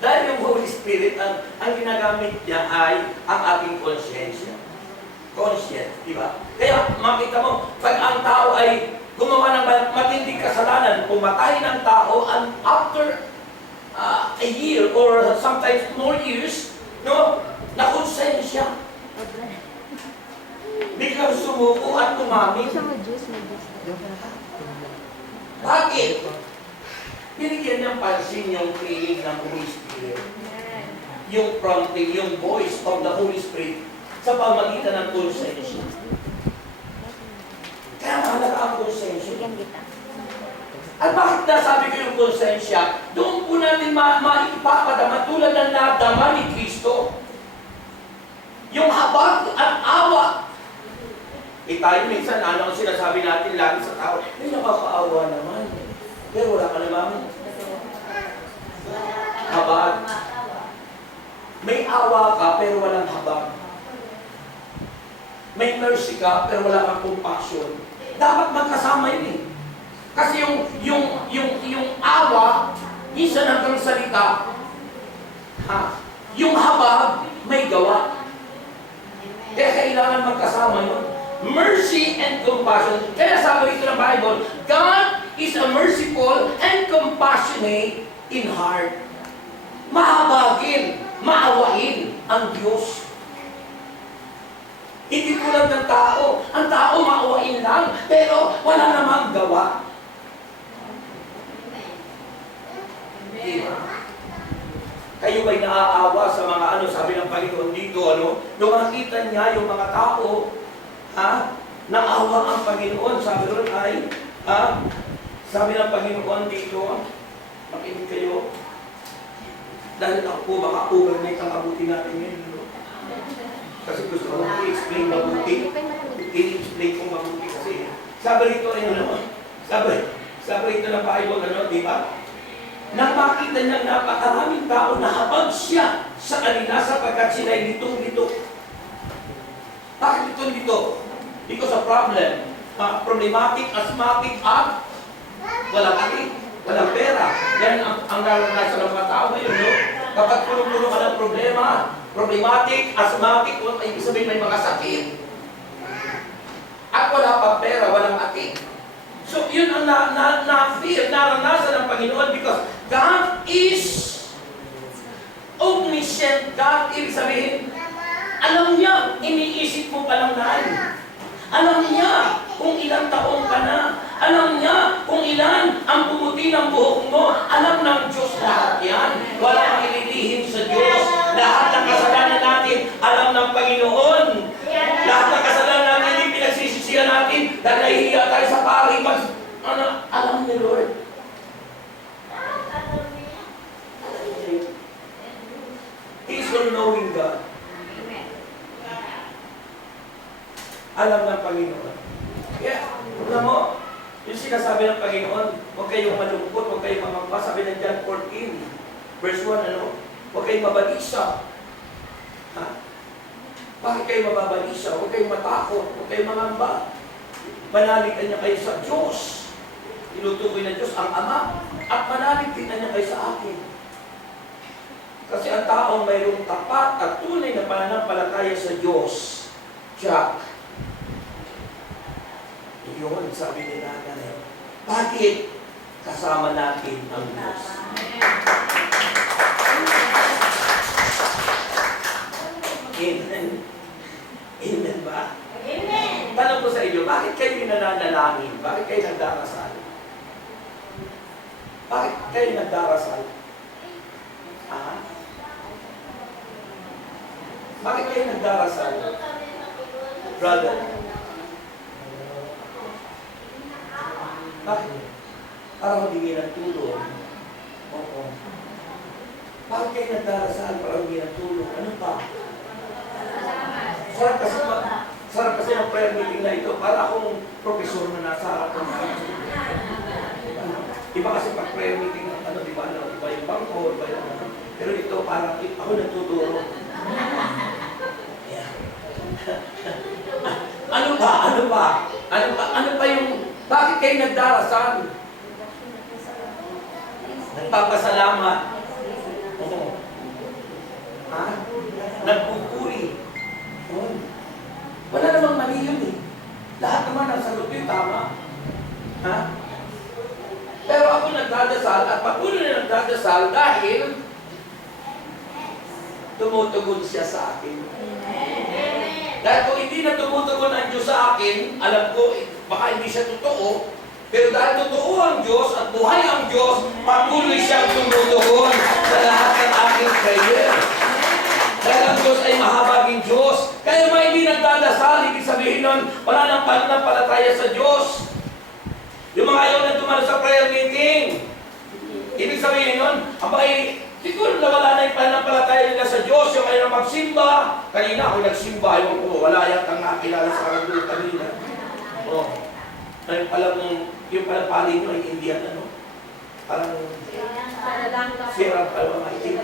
Dahil yung Holy Spirit, ang ginagamit niya ay ang ating konsensya. Conscience, di ba? Kaya makita mo, pag ang tao ay gumawa ng matinding kasalanan, pumatay ng tao, and after a year or sometimes more years, no, nakonsensya. Biglang sumuko at tumamig. Bakit? Binigyan niyang pansin yung feeling ng Holy Spirit. Yung prompting, yung voice of the Holy Spirit sa pamagitan ng konsensya. Kaya mahalaga ang konsensya. At bakit nasabi ko yung konsensya? Doon po natin maipapadama tulad ng nadama ni Kristo. Yung habag at awa. Tayo minsan, ano ang sinasabi natin lagi sa tao? Nakakaawa naman. Pero wala ka naman. Habag. May awa ka, pero walang habag. May mercy ka, pero wala kang compassion. Dapat magkasama yun eh. Kasi yung awa, minsan hanggang salita, yung habag, may gawa. Kaya kailangan magkasama yun. Mercy and compassion. Kaya sabi rito ng Bible, God is a merciful and compassionate in heart. Mahabagin, maawain ang Diyos. Hindi tulad ng tao. Ang tao maawain lang, pero wala namang gawa. Diba? Kayo ba'y naaawa sa mga sabi ng Panginoon dito, nung makita niya yung mga tao, naawa ang Panginoon, sabi doon ay, sabi ng Panginoon dito, makinig kayo, dahil ako po, baka overnight ang abuti natin yun. Kasi gusto ko i-explain mabuti. I-explain kong mabuti kasi. Sabi rito ay sabi rito ng Bible, di ba? Nang makita niyang napakaraming tao na habag siya sa kanila sapagkat sila ay litong-lito. Bakit litong-lito? Because of problem. Problematic, asthmatic, at walang aking, walang pera. Yan ang naranasan ng mga tao ngayon, no? Kapag puno-puno ka ng problema, problematic, asthmatic, ibig sabihin may mga sakit. At wala pang pera, walang ating. So, yun ang na-feel, naranasan ng Panginoon because God is omniscient. God, ibig sabihin, alam niya, iniisip mo pa lang na. Alam niya kung ilang taong ka na. Alam niya kung ilan ang pumuti ng buhok mo. Alam ng Diyos lahat yan. Wala kang ililihim sa Diyos. Lahat ng kasalanan natin, alam ng Panginoon. Lahat ng kasalanan natin, hindi pinagsisisihan natin dahil nahihiya tayo sa pari. Alam ni Lord. He is all-knowing God. Alam ng Panginoon. Yeah. Alam mo, yung sinasabi ng Panginoon, huwag kayong malungkot, huwag kayong mamamba. Sabi ng John 14, verse 1, huwag kayong mabalisa. Bakit kayo mababalisa? Huwag kayong matakot, huwag kayong mangamba. Manaligan niya kayo sa Diyos. Tinutukoy ng Diyos ang Ama. At manalig din niya kayo sa akin. Kasi ang taong mayroong tapat at tunay na pananampalataya sa Diyos, Jack, yun, sabi ni Nanay. Bakit? Kasama natin ang Diyos. Bakit kayo nagdarasal? Brother. Bakit? Para humingi ng tulong. Oo. Bakit kayo nagdarasal para humingi ng tulong? Ano pa? Sarap kasi ng prayer meeting na ito. Para akong profesor na nasa harap ng iba kasi pag prayer meeting, di ba, iba yung bangko, iba yung ano. Pero ito, parang ako nagtuturo. Yeah. Ano pa yung, bakit kayo nagdarasal? Nagpapasalamat. Oo. Ha? Nagpupuri. Oo. Wala namang mali yun eh. Lahat naman ang sagot yung tama. Ha? Pero ako nagdadasal at patuloy na nagdadasal dahil tumutugon siya sa akin. Dahil kung hindi na tumutugon ang Diyos sa akin, alam ko, baka hindi siya totoo, pero dahil totoo ang Diyos at buhay ang Diyos, patuloy siyang tumutugon sa lahat ng aking prayer. Dahil ang Diyos ay mahabaging Diyos. Kaya ba hindi nagdadasal, ibig sabihin nun, wala nang pananampalataya sa Diyos. Yung mga ayaw na dumalo sa prayer meeting, ibig sabihin nun, abay, siguro na wala na yung pananampalataya nila sa Diyos, yung ayaw na magsimba. Kanina ako nagsimba, yung wala yatang nakilala sa karandulo kanina. Oh. Yung palang pali nyo ay Indian, ano? Parang sirap, mga itim.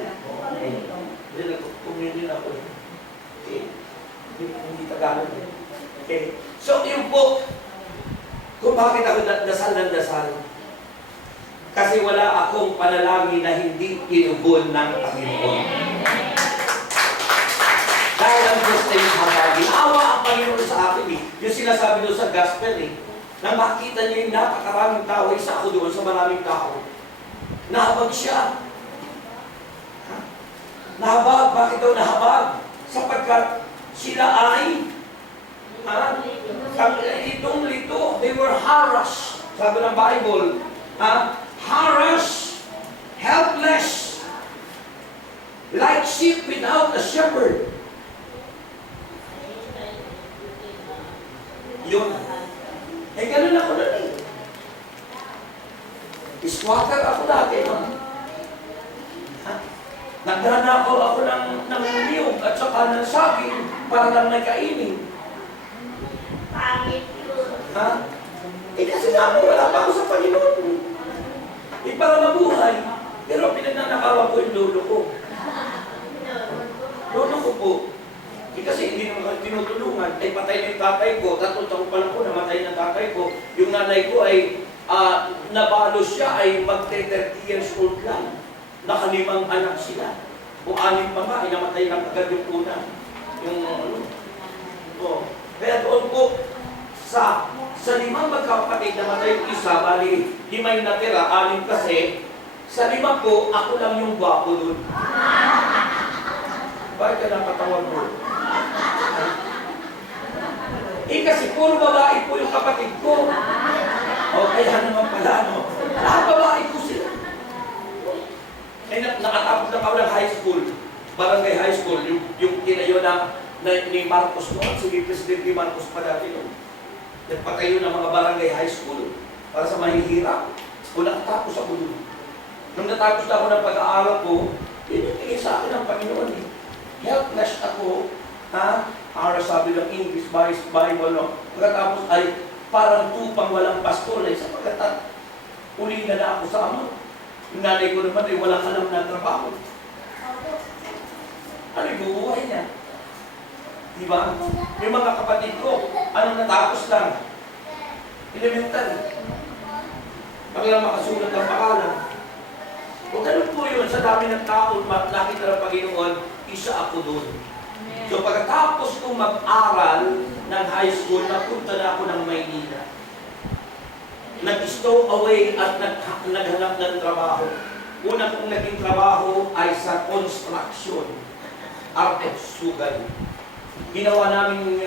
Hindi nag-communion ako. Okay. Hindi Tagalog. Okay. So, yun po, kung bakit ako dasal ng dasal. Kasi wala akong panalangin na hindi pinugon ng Panginoon. Dahil ang Diyos ay mahabagin. Awa ang Panginoon sa akin eh. Yung sinasabi doon sa gospel eh. Na makita niyo yung napakaraming tao, isa ako doon sa maraming tao. Nahabag siya. Ha? Nahabag. Bakit daw nahabag? Sapagkat sila ay litong lito. They were harassed. Sabi ng Bible. Harassed, helpless, like sheep without a shepherd. Yun. Eh, ganun ako nun eh. Squatter ako dati. Nagdanakaw ako ng niyog at saka ng saging para lang may kainin. Ha? Eh kasi namin wala pa ako sa Panginoon. Eh para mabuhay. Pero pinagnanakawan ko yung lolo ko. Lolo ko po. Eh kasi hindi naman tinutulungan. Ay patay na yung tatay ko. 3 taon pa lang po namatay ng tatay ko. Yung nanay ko ay nabalo siya ay magte-30 years old lang. Nakalimang anak sila. Kung 6 pa nga, ay namatay lang agad yung una. Yung ano. Oh. Kaya doon po, sa 5 magkapatid na matay yung isa, bali 5 yung natira, 6 kasi, sa 5 po, ako lang yung gwapo doon. Bakit ka nakatawag mo? Eh kasi puro babae po yung kapatid ko. O kaya naman pala, no? Lahat babae po sila. Eh nakatapos na ako ng high school, barangay high school, yung tinayo na ni Marcos noon, sige Presidente Marcos pa dati noon. Nagpatayo ng mga barangay high school para sa mahihirap. Kung nakatapos ako doon. Nung natapos na ako ng pag-aaral ko, yun yung tingin sa akin ng Panginoon eh. Helpless ako, para sabi ng English Bible, no? Pagkatapos ay parang tupang walang pastor eh, sapagkat uli na ako sa ama. Yung nanay ko naman ay walang alam na trabaho. Ano yung bubuhay niya? Diba? Yung mga kapatid ko, anong natapos lang? Elementary. Baka makasulat ang pangalan. O ganun po yun, sa dami ng tao, nakita ng Panginoon, isa ako doon. So pagkatapos kong mag-aral ng high school, napunta na ako ng Maynila. Nag-stow away at naghanap ng trabaho. Una kong naging trabaho ay sa construction. RF Sugal. Ginawa namin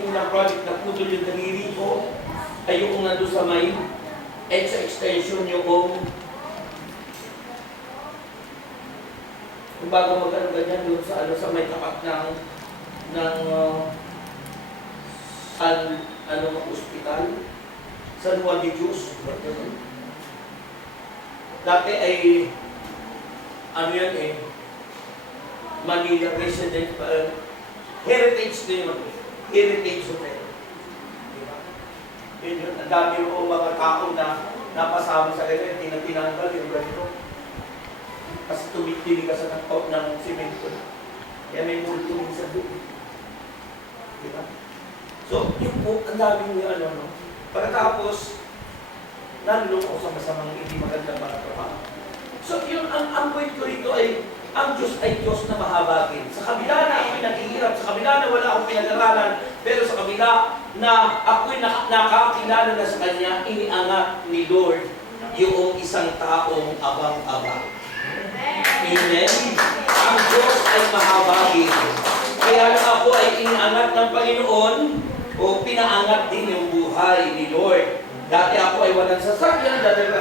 unang project na putol yung daliri ko ay yung nandun sa may EDSA extension yung Kung bago magkaroon ganyan doon sa sa may tapat ng ospital, San Juan de Dios. Dati ay yan Manila Resident Heritage din yun. Heritage Hotel. Diba? Yun, ang dami mo mga tao na napasama sa ganyan, tinanggal yung ganito. Kasi tumitili ka sa ng simento. Kaya may multo minsan doon. Diba? So, yun po, ang daming Pagkatapos, nalulong ako sa masamang hindi magandang mga trabaho. So, yun, ang point ko rito ay, ang Diyos ay Diyos na mahabagin. Sa kabila na ako'y naghihirap, sa kabila na wala akong pinag-aralan, pero sa kabila na ako'y nakakilala na sa Kanya, iniangat ni Lord yung isang taong abang-abang. Amen? Ang Diyos ay mahabagin. Kaya na ako ay iniangat ng Panginoon, o pinaangat din yung buhay ni Lord. Dati ako ay walang sasakyan, dati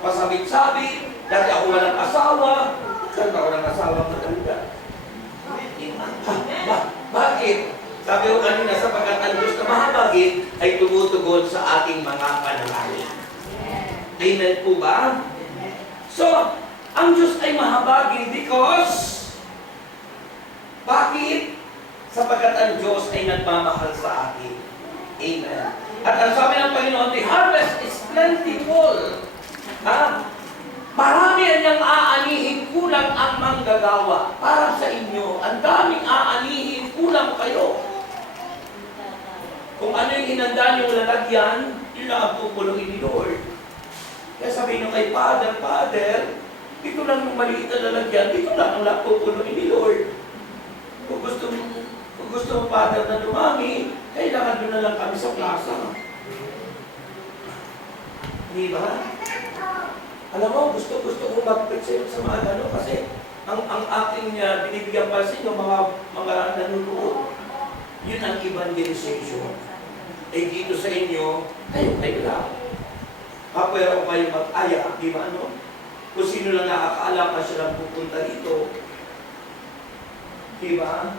pasabit-sabit, dati ako walang asawa, saan ako ng asawa matanda? Bakit? Sabi ko kanina, sapagkat ang Diyos na mahabagin ay tumutugon sa ating mga panalangin. Amen po ba? So, ang Diyos ay mahabagin because, bakit? Sapagkat ang Diyos ay nagmamahal sa atin. Amen. At ang sabi ng Panginoon, the harvest is plentiful. Marami niyang aanihin, kulang ang manggagawa. Para sa inyo, ang daming aanihin, kulang kayo. Kung ano yung hinanda niyong lalagyan, yun lang ang pupuluin ni Lord. Kaya sabihin nyo kay Father, ito lang yung maliit na lalagyan, ito lang ang pupuluin ni Lord. Kung gusto mo, Father, na dumami, kailangan doon na lang kami sa plaza. Di ba? Alam mo, gusto ko mag-present sa mga kasi ang aking binibigyan pa sa inyo, mga nanunood, yun ang evangelization. Eh dito sa inyo, kayo lang. Kapwera ko kayo mag-aya, di ba Kung sino lang nakakaalam na siya lang pupunta dito, di ba?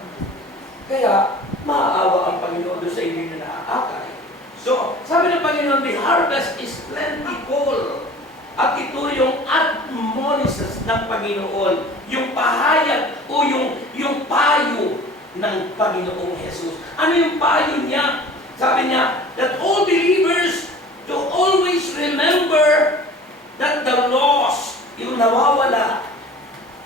Kaya, maaawa ang Panginoon doon sa inyo na nakakakay. So, sabi ng Panginoon, the harvest is plentiful. At ito yung admonitions ng Panginoon, yung pahayag o yung payo ng Panginoong Jesus. Ano yung payo niya? Sabi niya, that all believers to always remember that the lost, yung nawawala,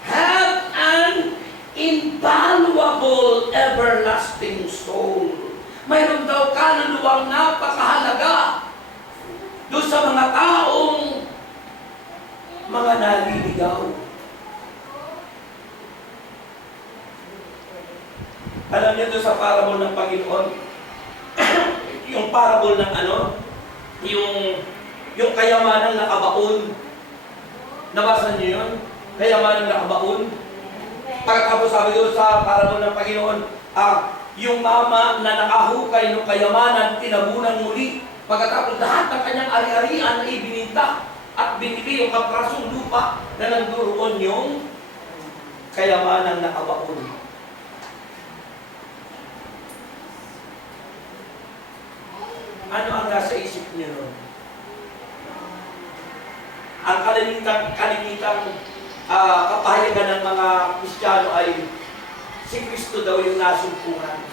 have an invaluable everlasting soul. Mayroon daw kaluluwang napakahalaga doon sa mga taong mga naliligaw. Alam niyo doon sa parable ng Panginoon, yung parable ng yung kayamanang nakabaon. Nabasa niyo yun? Kayamanang nakabaon. Pagkatapos sabi doon sa parable ng Panginoon, yung mama na nakahukay ng kayamanan, tinabunan muli. Pagkatapos lahat ng kanyang ari-arian ay bininta at binili yung kaprasong lupa na nagduroon yung kayamanang nakabaon. Ano ang nasa isip niyo nun? Ang kalimitang kapahayagan ng mga Kristiyano ay si Kristo daw yung nasumpungan.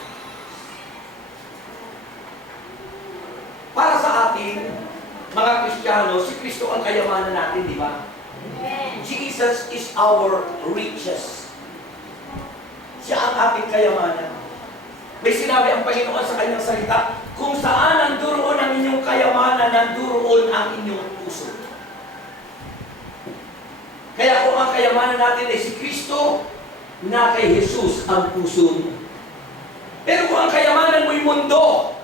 Para sa atin, mga Kristiyano, si Kristo ang kayamanan natin, di ba? Jesus is our riches. Siya ang ating kayamanan. May sinabi ang Panginoon sa kanyang salita, kung saan nanduroon ang inyong kayamanan, nanduroon ang inyong puso. Kaya kung ang kayamanan natin ay si Kristo, na kay Jesus ang puso mo. Pero kung ang kayamanan mo yung mundo,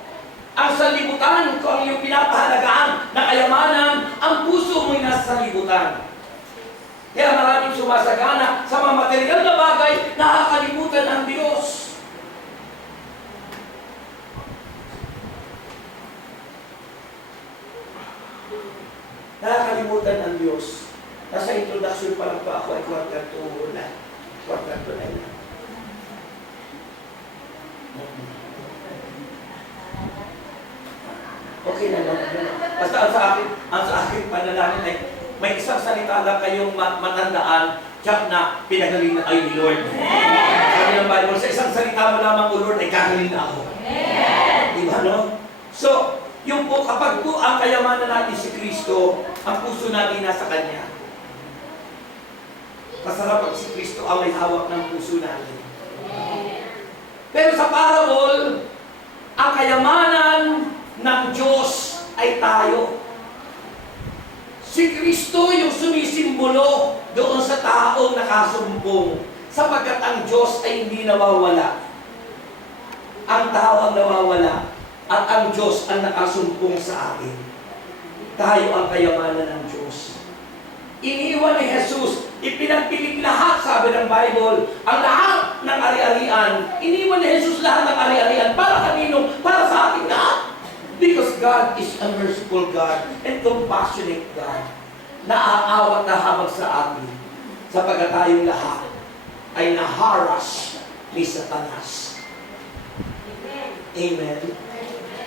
ang salibutan, kung ang iyong pinapahalagaan na kayamanan, ang puso mo'y nasa salibutan. Kaya maraming sumasagana sa mga material na bagay, nakakalimutan ang Diyos. Nakakalimutan ang Diyos. Nasa introduction pa lang pa ako ay quarter Basta ang sa akin panalangin ay may isang salita lang kayong matandaan, tiyak na pinagaling na ay ni Lord. Sabi ng Bible, sa isang salita mo lamang, O Lord, ay gagaling na ako. Diba, no? So, yung po, kapag po ang kayamanan natin si Kristo, ang puso natin nasa Kanya. Masarap pag si Kristo ang may hawak ng puso natin. Pero sa parable, ang kayamanan ng Diyos ay tayo. Si Kristo yung sumisimbolo doon sa taong nakasumpong, sapagkat ang Diyos ay hindi nawawala. Ang tao ang nawawala at ang Diyos ang nakasumpong sa atin. Tayo ang kayamanan ng Diyos. Iniwan ni Jesus, ipinagpiling lahat, sabi ng Bible, ang lahat ng ari-arian. Iniwan ni Jesus lahat ng ari-arian. Para kanino? Para sa ating lahat. Because God is a merciful God and compassionate God. Naaawat na habang sa atin, sapagkat tayong lahat ay naharas ni Satanas. Amen.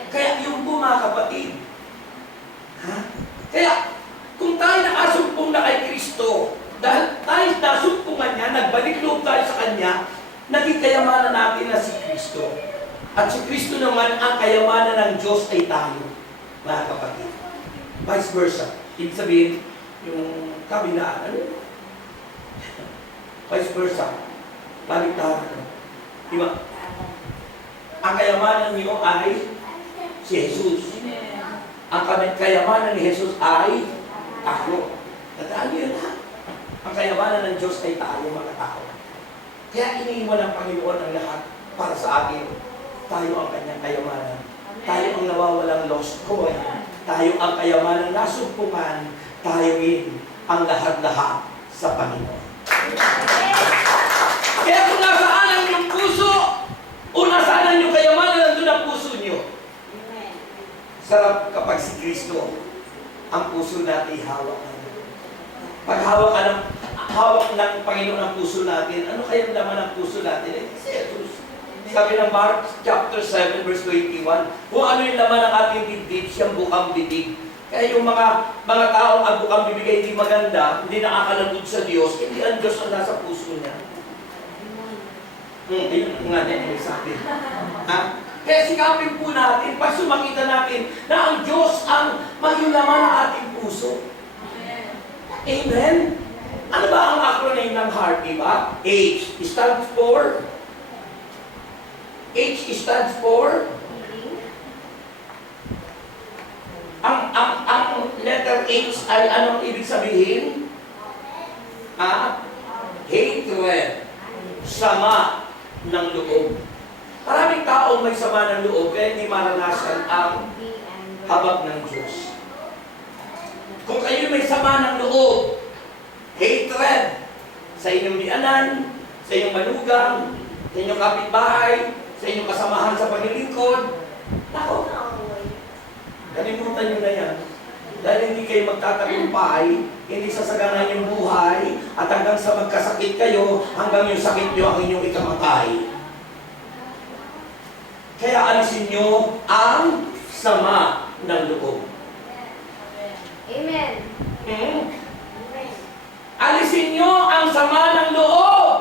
Kaya yung po mga kapatid, kaya kung tayo nakasumpong na kay Kristo, dahil tayo nasumpungan niya, nagbalik loob tayo sa Kanya, naging kayamanan natin na si Kristo. At si Kristo naman, ang kayamanan ng Diyos ay tayo, mga kapatid. Vice versa. Ibig sabihin, yung kabilaan, ano? Vice versa. Baliktaran. Diba? Ang kayamanan niyo ay si Jesus. Ang kayamanan ni Jesus ay ako. Tandaan niyo yun, ha? Ang kayamanan ng Diyos ay tayo, mga tao. Kaya iniwan ng Panginoon ang lahat para sa atin. Tayo ang kanyang kayamanan. Tayo ang nawawalang lost coin. Tayo ang kayamanan nasumpungan. Tayo rin ang lahat-lahat sa Panginoon. Kaya kung nasaan ang inyong puso, o nasaan ang inyong kayamanan, nandun ang puso niyo. Sarap kapag si Kristo ang puso natin hawak. Pag hawak ng Panginoon ang puso natin, ano kayang laman ng puso natin? Eh, si Jesus. Sabi ng Mark chapter 7 verse 21, kung ano yung laman ng ating dibdib, siyang bukang bibig. Kaya yung mga taong ang bukang bibig ay hindi maganda, hindi nakakalagod sa Diyos, hindi ang Diyos ang nasa puso niya. Ayun nga din yung sabi. Kaya sikapin po natin, pag sumakita natin na ang Diyos ang maging laman ng ating puso. Amen? Ano ba ang acronym ng heart, diba? H stands for ang letter H ay anong ibig sabihin? Hatred. Sama ng loob. Maraming tao may sama ng loob kaya hindi maranasan ang habag ng Diyos. Kung kayo may sama ng loob, hatred sa inyong bianan, sa inyong manugang, sa inyong kapitbahay, sa inyong kasamahan sa paglilingkod, nako, kalimutan nyo na yan. Dahil hindi kayo magtatagumpay, hindi sasagana yung buhay, at hanggang sa magkasakit kayo, hanggang yung sakit nyo ang inyong ikamatay. Kaya alisin nyo ang sama ng loob. Amen. Alisin nyo ang sama ng loob.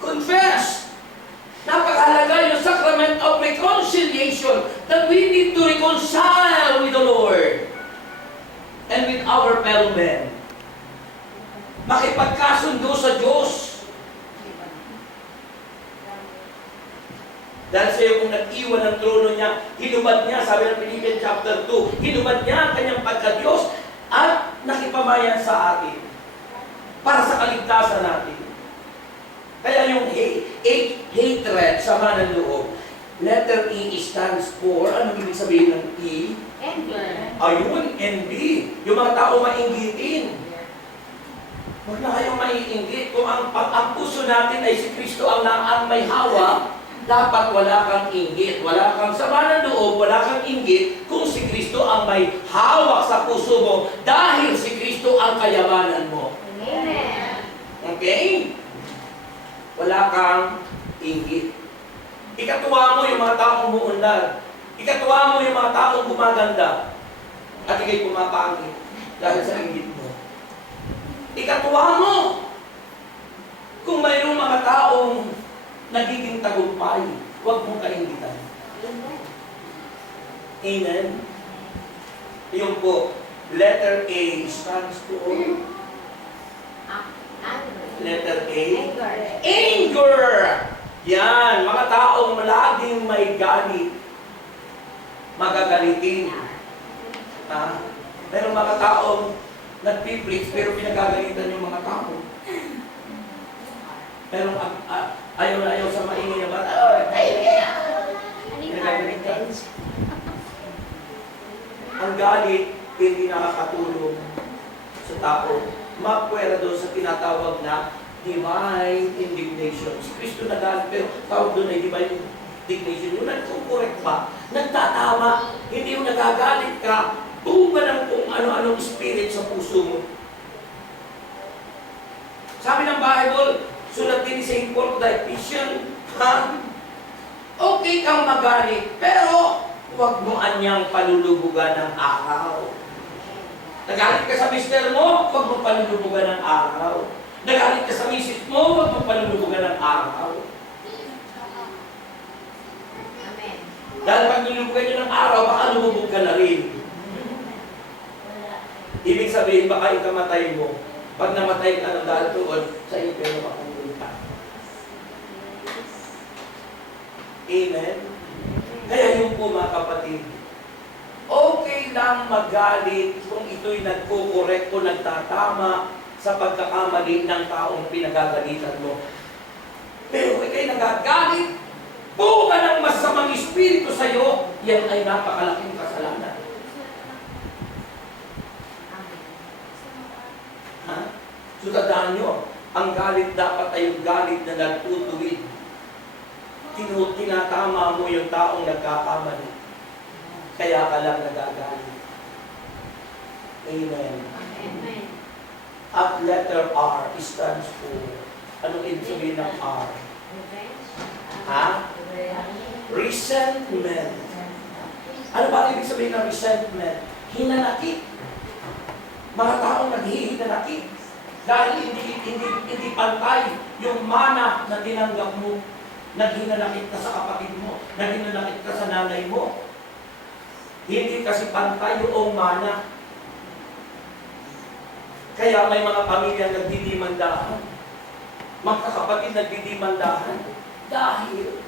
Confess. Napakahalaga yung sacrament of reconciliation that we need to reconcile with the Lord and with our fellow men. Makipagkasundo sa Diyos. Dahil sa iyo kung nag-iwan ng trono niya, hinubad niya, sabi ng Philippians chapter 2, hinubad niya ang kanyang pagka-Diyos at nakipamayan sa atin para sa kaligtasan natin. Kaya yung hatred, sama ng loob, letter E stands for, ano ibig sabihin ng E? Envy. Ayun, envy. Yung mga tao mainggitin. Huwag na kayong maiinggit. Kung ang puso natin ay si Kristo ang may hawak, dapat wala kang inggit, wala kang sama ng loob, wala kang inggit kung si Kristo ang may hawak sa puso mo dahil si Kristo ang kayamanan mo. Amen. Okay? Wala kang inggit. Ikatuwa mo yung mga taong umuunlad. Ikatuwa mo yung mga taong gumaganda at ikay pumapangit dahil sa inggit mo. Ikatuwa mo kung mayroong mga taong nagiging tagumpay, huwag mong kaingitan. Amen? Yung po, letter A stands for letter A. Anger! Yan, mga taong laging may galit. Magagalitin. Ha? Pero mga taong nagpipreach pero pinagagalitan yung mga tao. Pero ayaw na ayaw sa maingay na bata. Pinagagalitan. Ang galit hindi nakakatulong sa tao. Mapuwera doon sa tinatawag na divine indignation. Si Kristo nagalit, pero tawag doon ay divine indignation. Yung nagkukorek pa, nagtatama, hindi yung nagagalit ka, buka ng kung ano-anong spirit sa puso mo. Sabi ng Bible, sulat din ni St. Paul to the Ephesians, okay kang magalit, pero huwag mo anyang palulubugan ng araw. Nagalit ka sa mister mo, huwag mo palulubugan ng araw. Nagalit ka sa misis mo, huwag mo palulubugan ng araw. Amen. Dahil pag nilulubugan nyo ng araw, baka lumubog ka na rin. Ibig sabihin, baka ikamatay mo. Pag namatay ka ng dahil tuon, sa impyerno ka pupunta. Amen? Kaya yun po mga kapatid, okay lang magalit kung ito'y nagkukorek o nagtatama sa pagkakamali ng taong pinagagalitan mo. Pero kung ikaw'y nagagalit, buka ng masamang espiritu sa iyo, yan ay napakalaking kasalanan. Ha? So tandaan nyo, ang galit dapat ay yung galit na nagtutuwid. Tinatama mo yung taong nagkakamali. Kaya ka lang nagagalit. Amen. Amen. At letter R stands for, anong ibig sabihin ng R? Ha? Resentment. Ano ba ang ibig sabihin ng resentment? Hinanakit. Mga taong naghihinanakit. Dahil hindi pantay yung mana na tinanggap mo. Naghinanakit ka sa kapatid mo. Naghinanakit ka sa nanay mo. Hindi kasi pantay yung mana. Kaya may mga pamilya nagdidimandahan. Magkakapatid nagdidimandahan. Dahil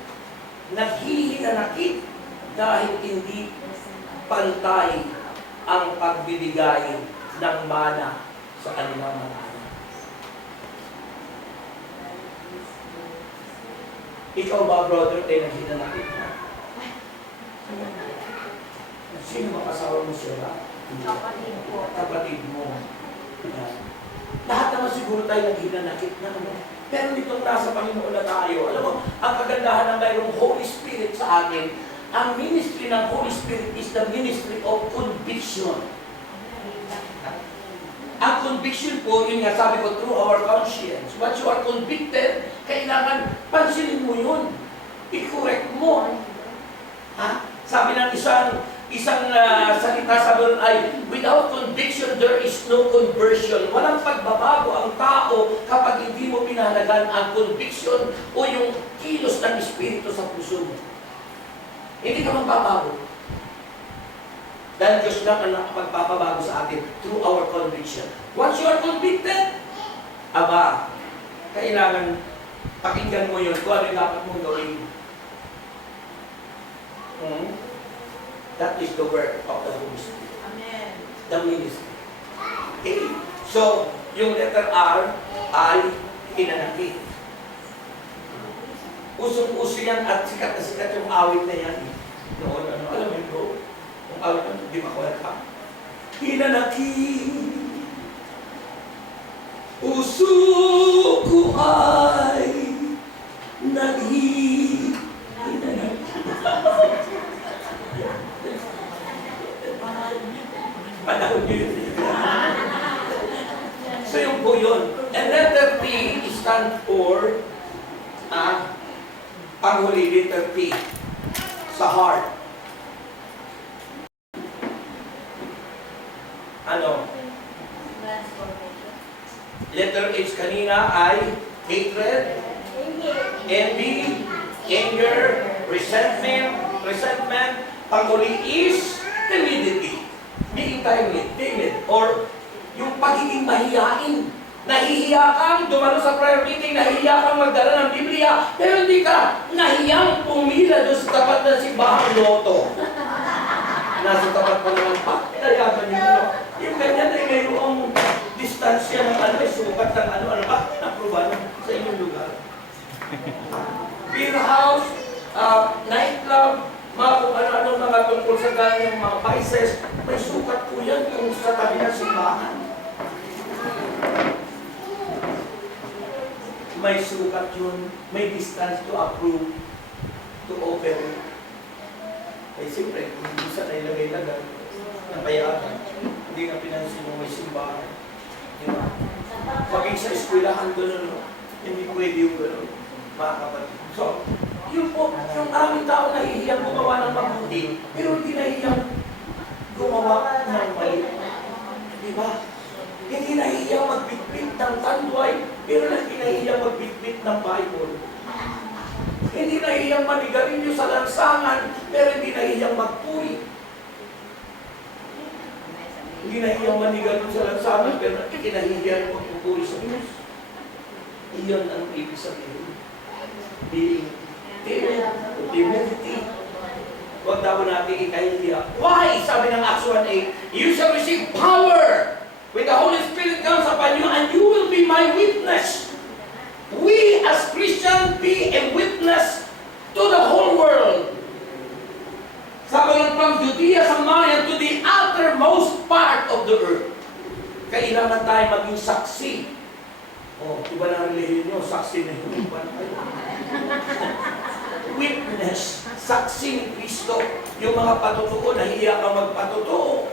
naghihinanakit. Dahil hindi pantay ang pagbibigay ng mana sa kanilang mga anak. Ikaw ba, brother, ay naghinanakit na? Sino makasawa mo sila? Kapatid po. Kapatid mo. Yan. Lahat naman siguro tayo naghinanakit na. Pero nitong nasa Panginoon na tayo, alam mo, ang kagandahan ng mayroong Holy Spirit sa atin, ang ministry ng Holy Spirit is the ministry of conviction. Ang conviction po, yun nga sabi ko, through our conscience. Once you are convicted, kailangan pansinin mo yun. I-correct mo. Ha? Sabi ng isang salita sa Bible ay, without conviction, there is no conversion. Walang pagbabago ang tao kapag hindi mo pinahalagan ang conviction o yung kilos ng Espiritu sa puso mo. Hindi ka magbabago. Dahil Diyos lang ang nakapagpapabago sa atin through our conviction. Once you are convicted, aba, kailangan pakinggan mo yun kung ano yung dapat mong gawin. That is the work of the Holy Spirit. Amen. The ministry. Okay? So, yung letter R ay hinanakit. Usong-uso yan at sikat na sikat yung awit na yan. Noon, alam mo yun bro? Kung awit na, di makuha ka. Hinanakit. Puso ko ay hinanakit. Panahon nyo yun. So yung po yun. And letter P stand for panghuli, letter P sa heart. nga ay hatred, envy, anger, resentment, panghuli is timidity. Being timid, or yung pagiging mahihain. Nahihiya kang dumalo sa prayer meeting, nahihiya kang magdala ng Biblia, pero hindi ka nahiyang pumila doon sa tapat ng simbahang loto. Nasa tapat pa naman pa, pinayagan niyo. Yung ganyan ay mayroong distansya ng sukat ng ano ba, naproban sa inyong lugar. Beer house, nightclub, mga kung ano-ano mga tungkol sa ganyang mga vices, may sukat po yan kung sa tabi ng simbahan. May sukat yun, may distance to approve, to operate. Eh siyempre, kung hindi sa nailagay-lagay, ng payagan, hindi na pinansin mo may simbahan. Diba? Paging sa eskwelahan doon, hindi pwede yung gano'n, mga kapatid. So, yun po, yung aming tao nahihiyang gumawa ng mabuti, pero hindi nahihiyang gumawa ng mali. Diba? Hindi nahihiyang magbitbit ng tanduay, pero hindi nahihiyang magbitbit ng Bible. Hindi nahihiyang manigarilyo sa lansangan, pero hindi nahihiyang magpuri. Hindi nahihiyang manigarilyo sa lansangan, pero hindi nahihiyang magpupuri sa Diyos. Iyon ang ibig sabihin. Being timidity. Huwag daw natin ikahihiya. Why? Sabi ng Acts 1:8, you shall receive power when the Holy Spirit comes upon you, and you will be my witness. We as Christians be a witness to the whole world. Sa from Judea, Samaria, to the uttermost part of the earth. Kailangan tayo maging saksi. Oh, iba na relihiyon nyo, saksi na yun. Iba na kayo. Witness, saksi ni Kristo. Yung mga patutuo, nahiya ka magpatutuo.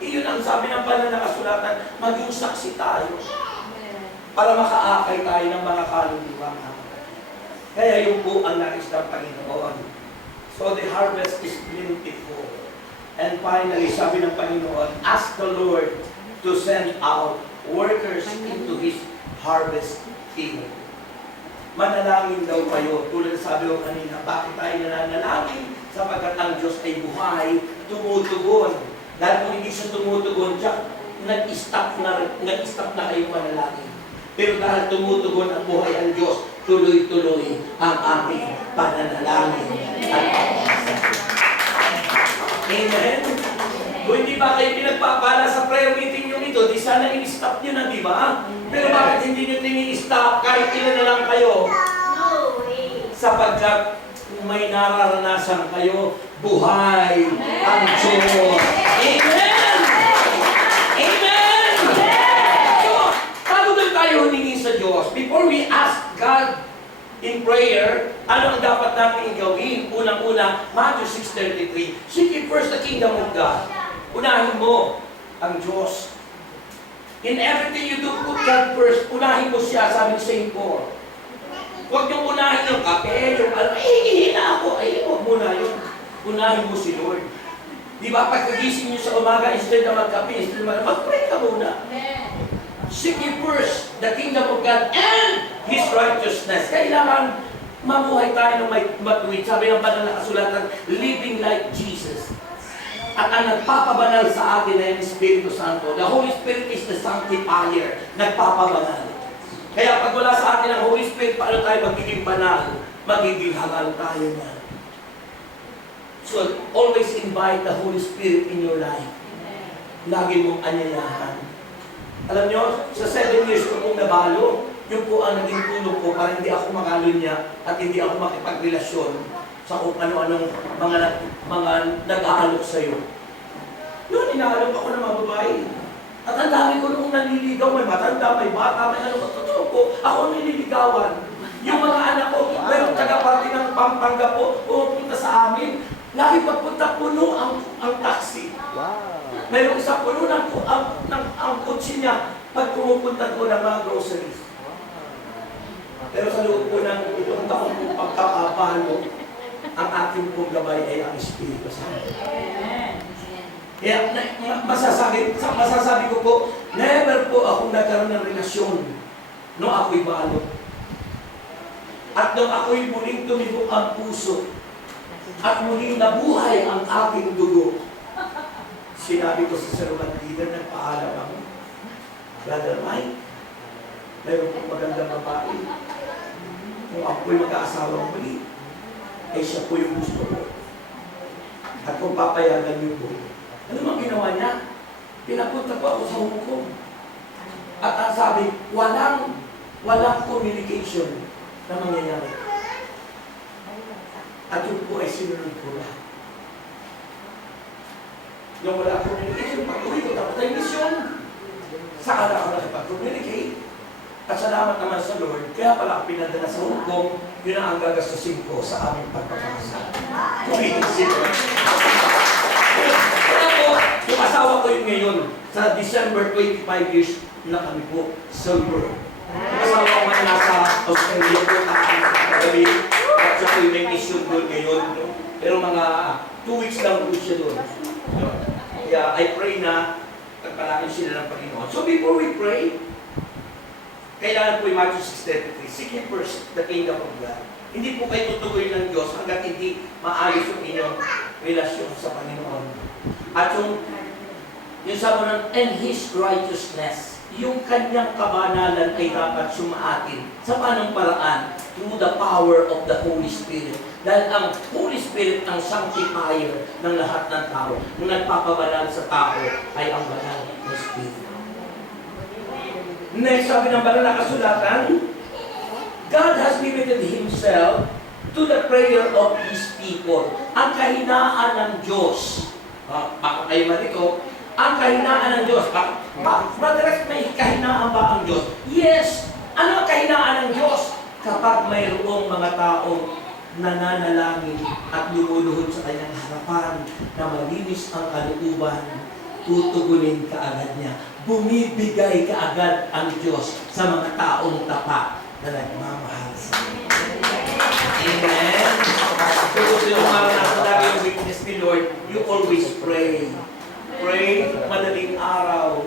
Iyon ang sabi ng banal na kasulatan, maging saksi tayo para makaakay tayo ng mga kaluluwa. Kaya yun po ang nais ng Panginoon. So the harvest is plentiful. And finally, sabi ng Panginoon, ask the Lord to send out workers into His harvest field. Manalangin daw kayo. Tulad sabi ko kanina, bakit tayo nananalangin? Sapagkat ang Diyos ay buhay, tumutugon. Dahil kung hindi siya tumutugon, nag-stop na kayo manalangin. Pero dahil tumutugon ang buhay ang Diyos, tuloy-tuloy ang aming pananalangin at pag-asa. Amen? Kung hindi ba kayo pinagpapala sa prayer meeting nyo ito, di sana in-stop nyo na, di ba? Pero bakit hindi nyo tini-stop kahit ilan na lang kayo? No way. Sapagkat may nararanasan kayo, buhay ang Diyos. Amen! Amen! So, bago doon tayo humingi sa Diyos, before we ask God in prayer, ano ang dapat natin gawin? Unang-una, Matthew 6:33, seek ye first the kingdom of God. Unahin mo ang Diyos. In everything you do, put God first. Unahin mo siya, sabi ni St. Paul. Huwag niyong unahin yung kape, yung hihina ako. Ay, huwag muna yun. Unahin mo si Lord. Di ba, pagkagising niyo sa umaga, instead na magkape, instead na mag-pray ka muna. Seek ye first the kingdom of God and His righteousness. Kailangan mabuhay tayo ng may matuwid. Sabi ng banal na kasulatan, living like Jesus. At ang nagpapabanal sa atin ay ang Espiritu Santo. The Holy Spirit is the sanctifier. Nagpapabanal. Kaya pag wala sa atin ang Holy Spirit, paano tayo magiging banal? Magiging hangal tayo na. So, always invite the Holy Spirit in your life. Lagi mong anyayahan. Alam nyo, sa 7 years ko pong nabalo, yun po ang naging tulong ko para hindi ako makalunya at hindi ako makipagrelasyon sa kung ano-anong mga nag-aalok sa'yo. Noon, inaalok ako ng mga babae. At ang dami ko nung nanliligaw, may matanda, may bata, may ano, totoo po, ako ang nililigawan. Yung mga anak ko, mayroong taga-party ng Pampanga po, pumunta sa amin. Lagi pagpunta puno ang taxi. Wow. Mayroong isang puno ang kutsi niya pag pumupunta ko ng mga groceries. Pero sa loob po ng itong taong kong pagkakapalo, ang ating pong gabay ay ang Espiritu Santo. Kaya masasabi ko po, Never po ako nagkaroon ng relasyon nung ako'y balot. At nung ako'y muling tumibok ang puso at muling nabuhay ang aking dugo, sinabi ko sa servant leader, nagpaalam ako, Brother Mike, mayroon pong magandang babae. Kung ako'y mag-aasawang muli, ay siya po yung gusto ko. At kung papayagan niyo po, ano mang ginawa niya? Pinapunta po ako sa Hong Kong. At ang sabi, walang communication na mangyayari. At yun po ay sinunod ko na. Yung wala communication, pag-uwi ko tapos ay mission. Saka na ako nakipag-communicate. At salamat naman sa Lord, kaya pala ako pinadala sa Hong Kong, yun ang gagastusin ko sa aming pagpapakasal. Communication. Kaya po, yung asawa ko yun ngayon, sa December 25 years na kami po, silver. Yung asawa ko nga nasa Australia po, kagabi, at siya po yung may mission doon ngayon. Pero mga 2 weeks lang po siya doon. Kaya I pray na pagpalakin sila ng Panginoon. So before we pray, kailangan po yung Matthew 6:33, seek ye first the kingdom of God. Hindi po kayo tutuloy ng Diyos hanggat hindi maayos yung inyong relasyon sa Panginoon. At yung sabi ng, and His righteousness, yung kanyang kabanalan ay dapat sumaatin sa panong paraan through the power of the Holy Spirit. Dahil ang Holy Spirit ang sanctifier ng lahat ng tao. Nung nagpapabanal sa tao ay ang banal na Spirit. Next, sabi ng banal na kasulatan, God has limited Himself to the prayer of His people. Ang kahinaan ng Diyos, baka kayo malito, ang kahinaan ng Diyos, madalas may kahinaan ba ang Diyos? Yes! Ano ang kahinaan ng Diyos? Kapag mayroong mga taong nananalangin at lumuluhod sa kanyang harapan na malinis ang kalooban, tutugunin kaagad niya. Bumibigay kaagad ang Diyos sa mga taong tapat na nagmamahal sa Kanya. Amen? Kung yung maranasan lagi yung witness ni Lord, you always pray. Pray madaling araw.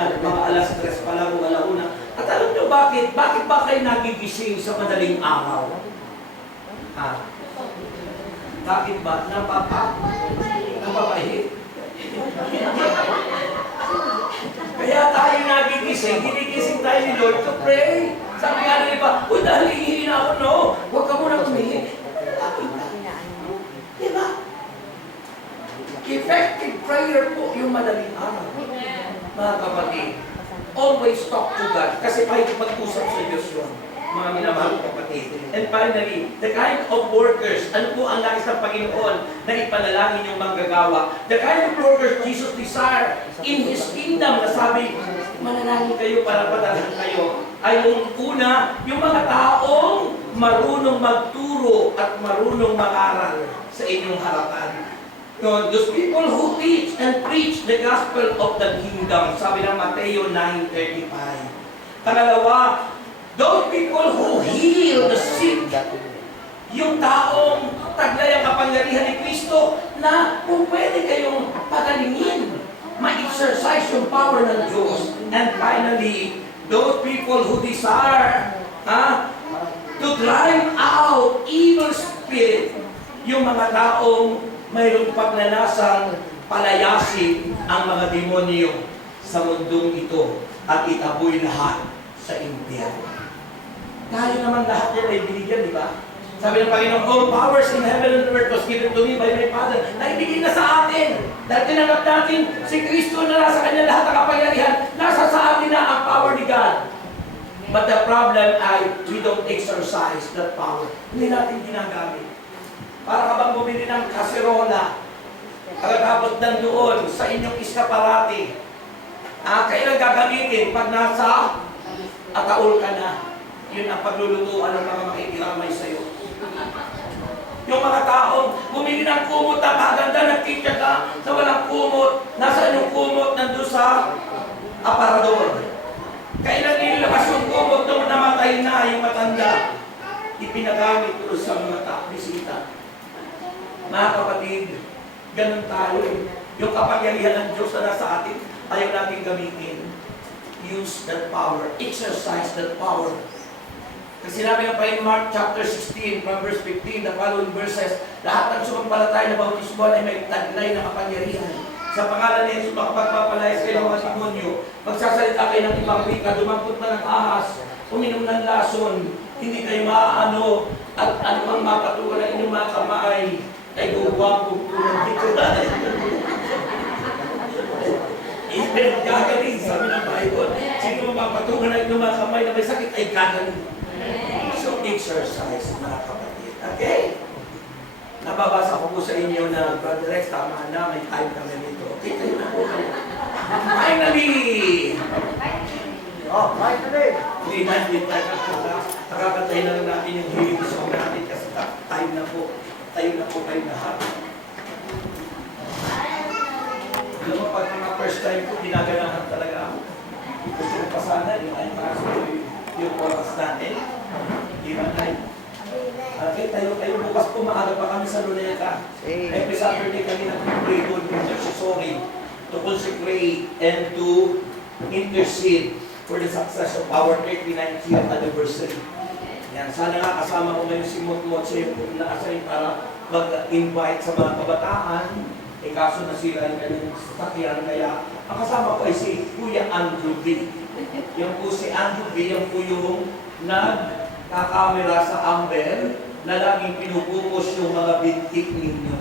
Mga alas 3 pa lang o alauna. At alam nyo bakit? Bakit ba kayo nagigising sa madaling araw? Bakit ba? Napapahit? Kaya tayo nagigising, ginigising tayo ni Lord to pray. Sabi nga na iba, uy, dahil hihina ako, no? Huwag ka muna tumihin. Diba? Effective prayer po yung madaling araw. Mga kapatid, always talk to God. Kasi pakikipag-usap sa Diyos yun. Mga minamahal kapatid. And finally, the kind of workers, ano po ang nais ng Panginoon na ipanalangin yung manggagawa? The kind of workers Jesus desire in His kingdom, na sabi, manalangin kayo para padalan kayo, ay yung una, yung mga taong marunong magturo at marunong mag-aral sa inyong harapan. Those people who teach and preach the gospel of the kingdom, sabi ng Mateo 9:35. Pangalawa, those people who heal the sick, yung taong taglay ang kapangyarihan ni Kristo na kung pwede kayong pagalingin, ma-exercise yung power ng Diyos. And finally, those people who desire to drive out evil spirit, yung mga taong mayroong pagnanasang palayasin ang mga demonyo sa mundong ito at itaboy lahat sa impyerno. Tayo naman lahat yan ay binigyan, di ba? Sabi ng Panginoon, all powers in heaven and earth was given to me by my Father. Naibigay na sa atin. Dahil tinanggap natin si Kristo na nasa kanya lahat ng kapangyarihan, nasa sa atin na ang power ni God. But the problem ay we don't exercise that power. Hindi natin ginagamit. Para ka bang bumili ng kaserola, pagkatapos nandoon sa inyong iskaparate, kailan gagamitin pag nasa ataol ka na? Yun ang paglulutuan ng mga makikiramay sa'yo. Yung mga taong bumili ng kumot na maganda, nagkikya ka sa walang kumot, nasa yung kumot nandun sa aparador. Kailan nilabas yung kumot nung namatay na yung matanda, ipinagamit doon sa mga bisita. Mga kapatid, ganun tayo. Yung kapangyarihan ng Diyos na nasa atin, ayaw natin gamitin. Use that power. Exercise that power. Kasi sinabi nga pa in Mark chapter 16, from verse 15, the following verses, lahat ng sumampalataya na bautismuhan ay may taglay na kapangyarihan. Sa pangalan ni Jesus, makapagpapalayas kayo ng mga demonyo, magsasalita kayo ng ibang wika, dumampot na ng ahas, uminom ng lason, hindi kayo maaano, at anumang mapatukan ng inyong mga kamay, ay guwapong punong titulan. Even gagaling, sabi ng Bible, sino mapapatungan ng inyong mga kamay na may sakit, ay gagaling. So, exercise, mga kapatid. Okay? Nababasa ko po sa inyo na, Brother Rex, tama na, may time kami nito. Okay, tayo na po. Finally! Oh, finally! Hindi na, hindi tayo nakakatay na lang natin yung hilig song natin kasi time na po. Tayo na po kayo lahat. Alam mo, pag mga first time po, ginaganahan talaga ako. Gusto ko pa sana, yung ay para yung oras natin. Di ba tayo? Okay, tayo bukas po, maaga pa kami sa Luneta. Every Saturday kami nag-pray doon, sorry, to consecrate and to intercede for the success of our 39th year anniversary. Yan, sana nga kasama ko ngayon si Motmot sa yung na-assign para mag-invite sa mga kabataan. Eh kaso na sila yung kanyang sasakyan, kaya ang kasama ko ay si Kuya Andrew B. Yung po si Andrew B, yung po yung nagkakamera sa Amber na laging pinupukos yung mga bintik ninyo.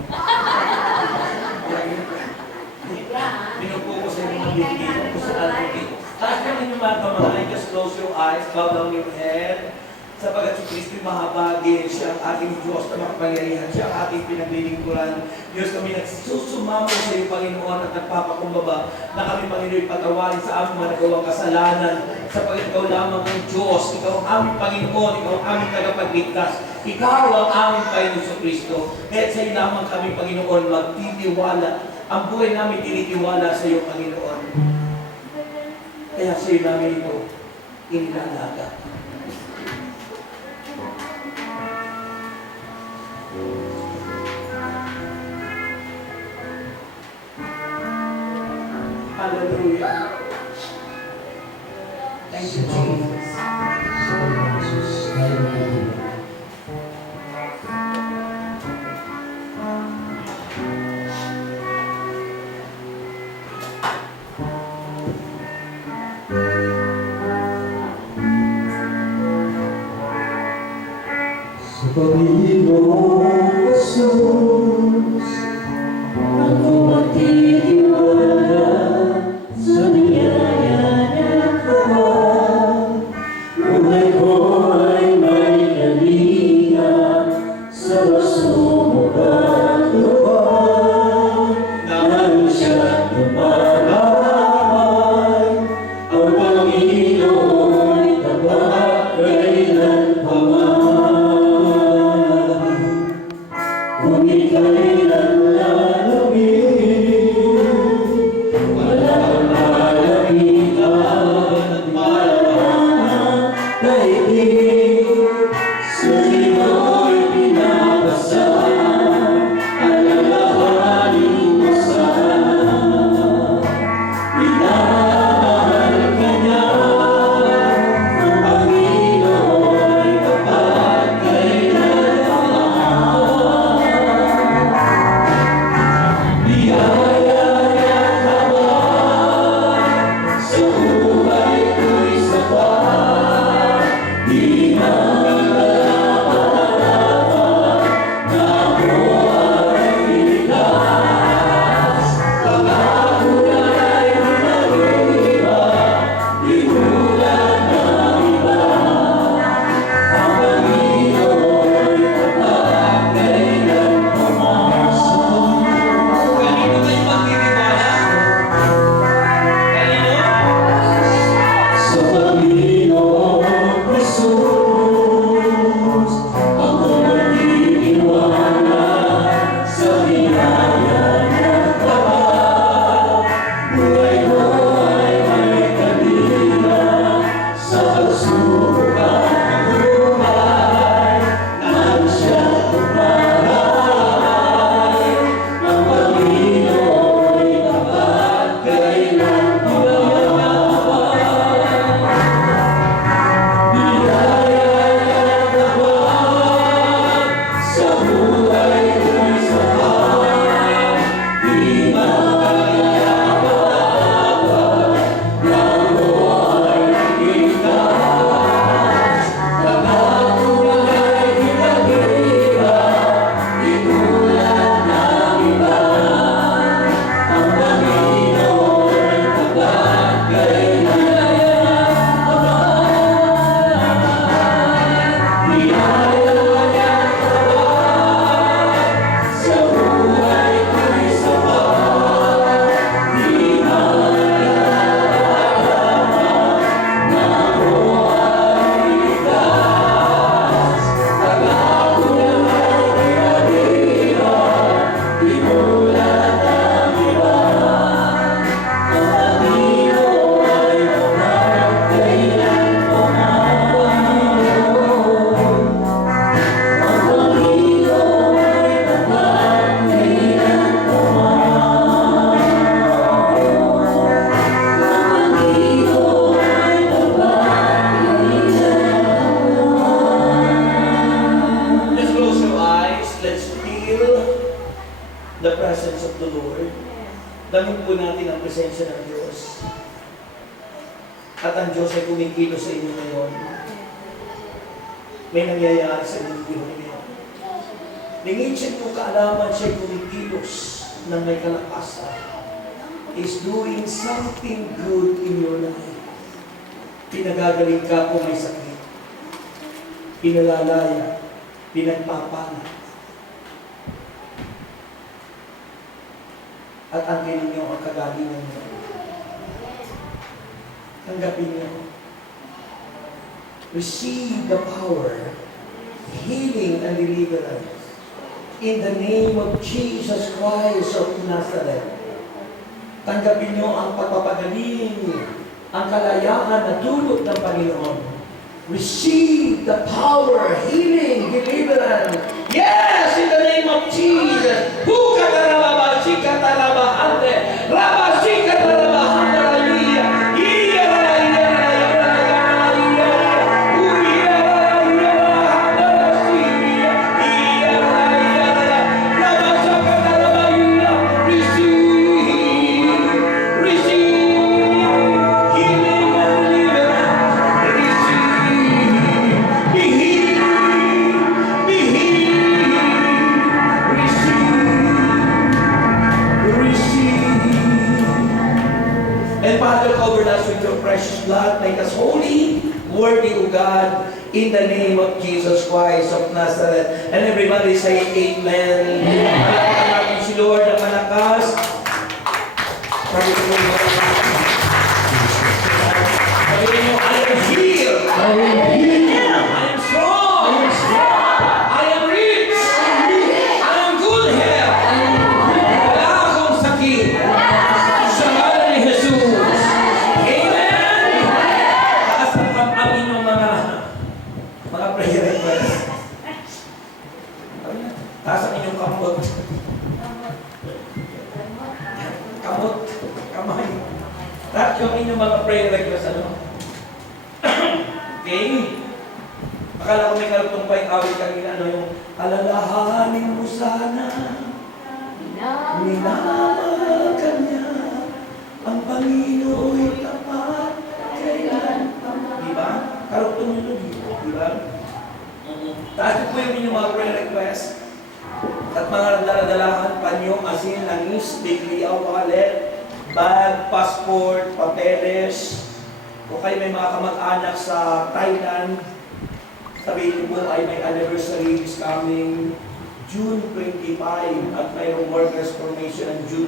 Pinupukos yung mga bintik, yung po si Andrew B. Taas naman yung mga kamay, just close your eyes, bow down your head. Sapagat si Kristo mahabagin, siya ang ating Diyos na makapangyarihan, siya ang ating pinaglilingkuran. Diyos, kami nagsusumamo sa iyo, Panginoon, at nagpapakumbaba na kami, Panginoon, patawarin sa aming mga nagawang kasalanan. Sapagat ikaw lamang ang Diyos, ikaw ang aming Panginoon, ikaw ang aming tagapagligtas, ikaw ang aming Panginoon sa Kristo. Kaya sa iyo lamang kami, Panginoon, magtitiwala. Ang buhay namin tinitiwala sa iyo, Panginoon. Kaya sa iyo namin ito, inilalaga. Hallelujah. Thank you, Jesus. Sa Panginoong Jesus, Ako magtitiwala sa biyaya ng Tuhan. Buhay ko ay may kalinga sa masumukat lupa. Nang siya lumalabay, ang Panginoon'y tapat kailanpaman. Kung ika'y nanlalawin, walang malapitan at malaman daigdig. Sa iyo'y pinapasang alalahanin mo sana. Minamahal ka niya, Diyos ay kumikilos sa inyo ngayon. May nangyayari sa inyong buhay ngayon. Nangingin mo kaalaman siya'y kumikilos ng may kalakasan. Is doing something good in your life. Pinagagaling ka kung may sakit. Pinalalaya. Pinagpapala. At angkin ninyo ang kagalingan niyo. Tanggapin niyo. Receive the power, healing and deliverance in the name of Jesus Christ of Nazareth. Tanggapin niyo ang pagpapagaling, ang kalayaan na dulot ng Panginoon. Receive the power, healing, deliverance. Yes, in the name of Jesus. Blood, make us holy, worthy of God, in the name of Jesus Christ of Nazareth. And everybody say Amen. Palakpakan natin si Lord ang malakas. Sabi niyo, I am healed. I am strong. I am rich. I am good health. Wala akong sakit. Sa ngalan ni Jesus. Prayer request. Taas ang inyong kamot. Kamot. Kamay. Taas yung inyong mga prayer request. Ano? Okay? Akala ko may karugtong pa yung awit kanina. Ano yung alalahanin mo sana. Minamakan niya. Ang Panginoon'y tapat. Kailan pa. Diba? Karugtong yun doon. Diba? Taas po yung inyong mga prayer request at mga daladalahan, panyo, asin, langis, bigliaw, wallet, bag, passport, papeles. O kayo may mga kamag-anak sa Thailand, sabihin po ay may anniversary is coming June 25 at mayroong workers formation on June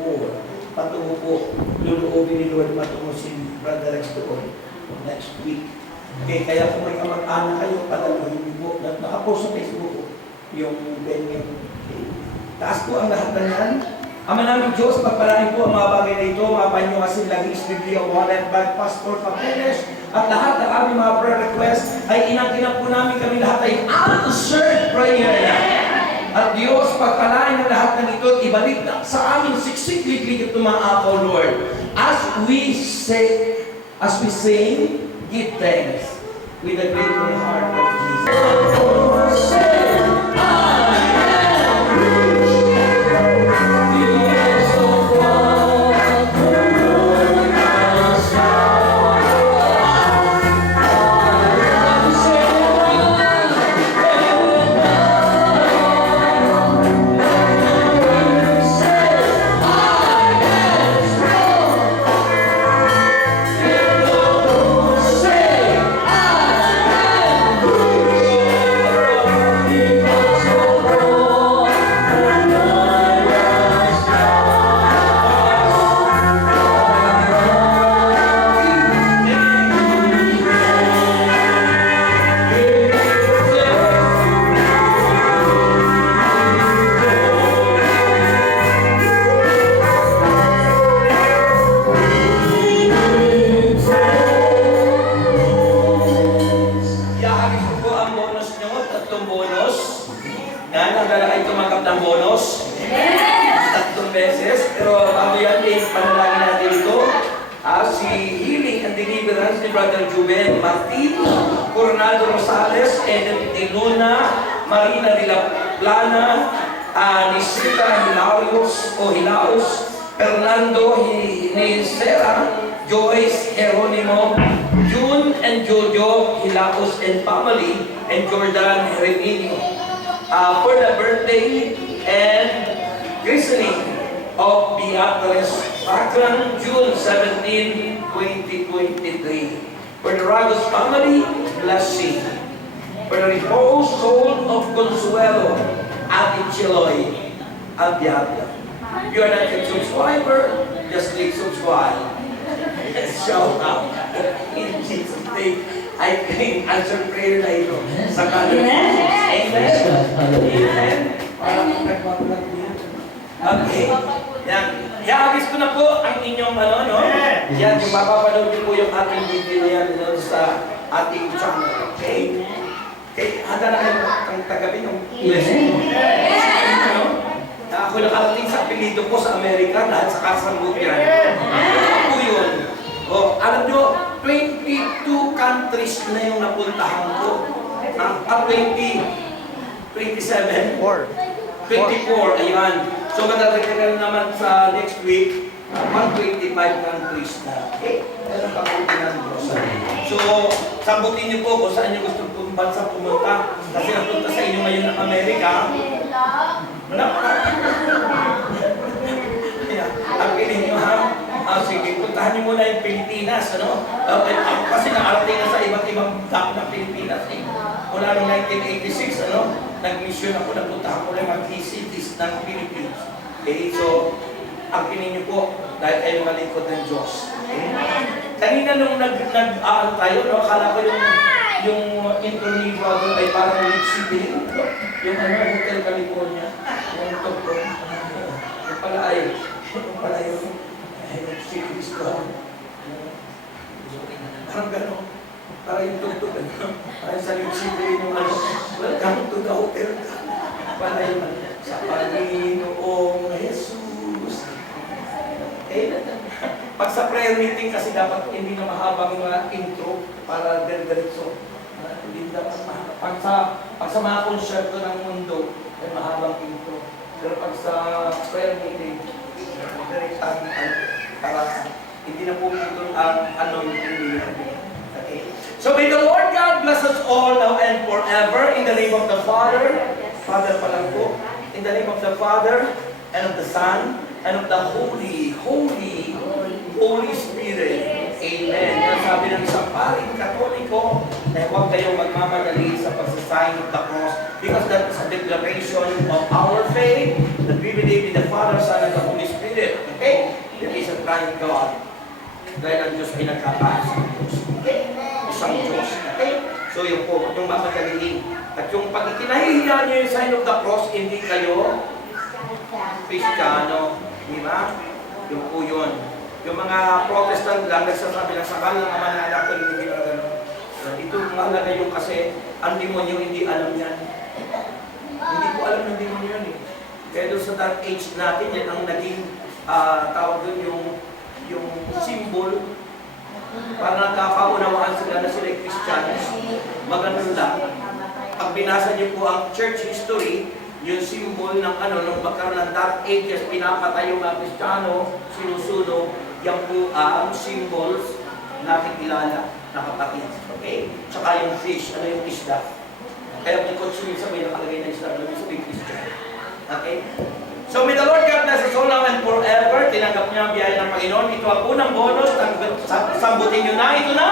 24. Patungo po, luluobin ni Lord patungo si Brother Rex doon next week. Okay, kaya kung may kamag-anak kayo, padaluhin niyo po. Nakapost sa Facebook yung venue. Okay. Taas po ang lahat na yan. Ama namin Diyos, pagpalain po ang mga bagay na ito, mga panyo, asin, langis, biblia, wallet, bag, passport, papeles, at lahat ng aming mga prayer request ay inangkinan po namin kami lahat ay answered prayer na. At Diyos, pagpalain ng lahat ng ito, ibalik na sa amin siksik-liklik ito mga ako, Lord. As we sing, give thanks with a grateful heart of Jesus. Si Brother Juven Martin, Coronado Rosales, Edith Luna, Marina de la Plana, Nisita Hilarios o Hilaos, Fernando Hinesera, Joyce Geronimo, June and Jojo Hilapos and family, and Jordan Remini. For the birthday and christening of Beatrice Pacran, June 17, 2023. For the Ragos family, blessing. For the repose soul of Consuelo, Ate Chiloy, Abiaga. If you are not a subscriber, just click subscribe. Shout out. In Jesus' name, I can answer prayer na ito. Sa kanan. Amen. Amen. Parang nagpapalag niya. Okay. Yan. Iagis ko na po ang inyong no? Yan, yung mapapanood niyo po yung ating video yan sa ating channel. Okay? Okay, handa na kayo ang tagabi ng blessing. Ako nakarating sa apelido ko sa Amerika dahil sa kasanggot yan. Ano po yun? Alam nyo, 22 countries na yung napuntahan ko. 27? 24, ayan. So matatagal naman sa next week, 25 countries na. Okay? Meron pa po ng Diyos. So, sagutin niyo po kung saan niyo gusto pong bansa pumunta. Kasi napunta sa inyo ngayon ng Amerika. Ang ninyo ha? Sige, puntahan niyo muna yung Pilipinas, ano? Kasi nakarating na sa iba't ibang dako ng Pilipinas. Mula noong 1986, ano? Nag-mission ako, napuntahan ko lang mga key cities ng Philippines. Okay, so, ang niyo po, dahil kayo malingkod ng Diyos. Okay? Kanina nung tayo, no? Akala ko yung intro ni Brother ay parang Rich City. Yung Hotel California. Yung top ko. Yung pala ay Rich parang gano'n. Parang yung tugtog, parang sa Rich City yung welcome to the hotel. Pala yung sa Panginoong Jesus. Okay? Pag sa prayer meeting kasi dapat hindi na mahabang intro para diretso. Hindi dapat mahaba. Pag sa mga konsyerto ng mundo, ay mahabang intro. Pero pag sa prayer meeting, para hindi na po ito ang anointing. Okay? So may the Lord God bless us all now and forever in the name of the Father, Father pa lang po, in the name of the Father, and of the Son, and of the Holy Spirit. Amen. Ang sabi ng isang paring Katoliko, na huwag kayong magmamadali sa pagsasign of the cross because that is a declaration of our faith that we believe in the Father, Son, and the Holy Spirit. Okay? There is a triune God. Dahil ang Diyos ay nagkakaas ng Diyos. Okay? Isang Diyos. Okay? So yun po, yung mamadaliin. At yung pag ikinahihiya niyo yung sign of the cross, hindi kayo Kristiyano. Di ba? Yung po yun. Yung mga Protestant lang, nagsasabi lang sa kanila naman na anak ko, hindi na gano'n. Ito mahalaga yung kasi, ang demonyo hindi alam yan. Hindi ko alam ng demonyo yan eh. Kaya doon sa dark age natin, yan ang naging tawag doon yung symbol. Para nagkakaunawaan sila na sila Christians. Maganon lang. Pag binasa niyo po ang church history, yung symbol ng nung magkaroon ng dark ages, pinapatay yung mga Kristiyano, sinusunog, yan po ang symbols na kilala na kapatid. Okay? Tsaka yung fish, ano yung isda? Kaya kung consume sa may nakalagay na isda, ano yung sabihin Christian? Okay? So may the Lord God bless us all now and forever. Tinanggap niya ang biyaya ng Panginoon. Ito ang unang bonus. Sambutin nyo na. Ito na!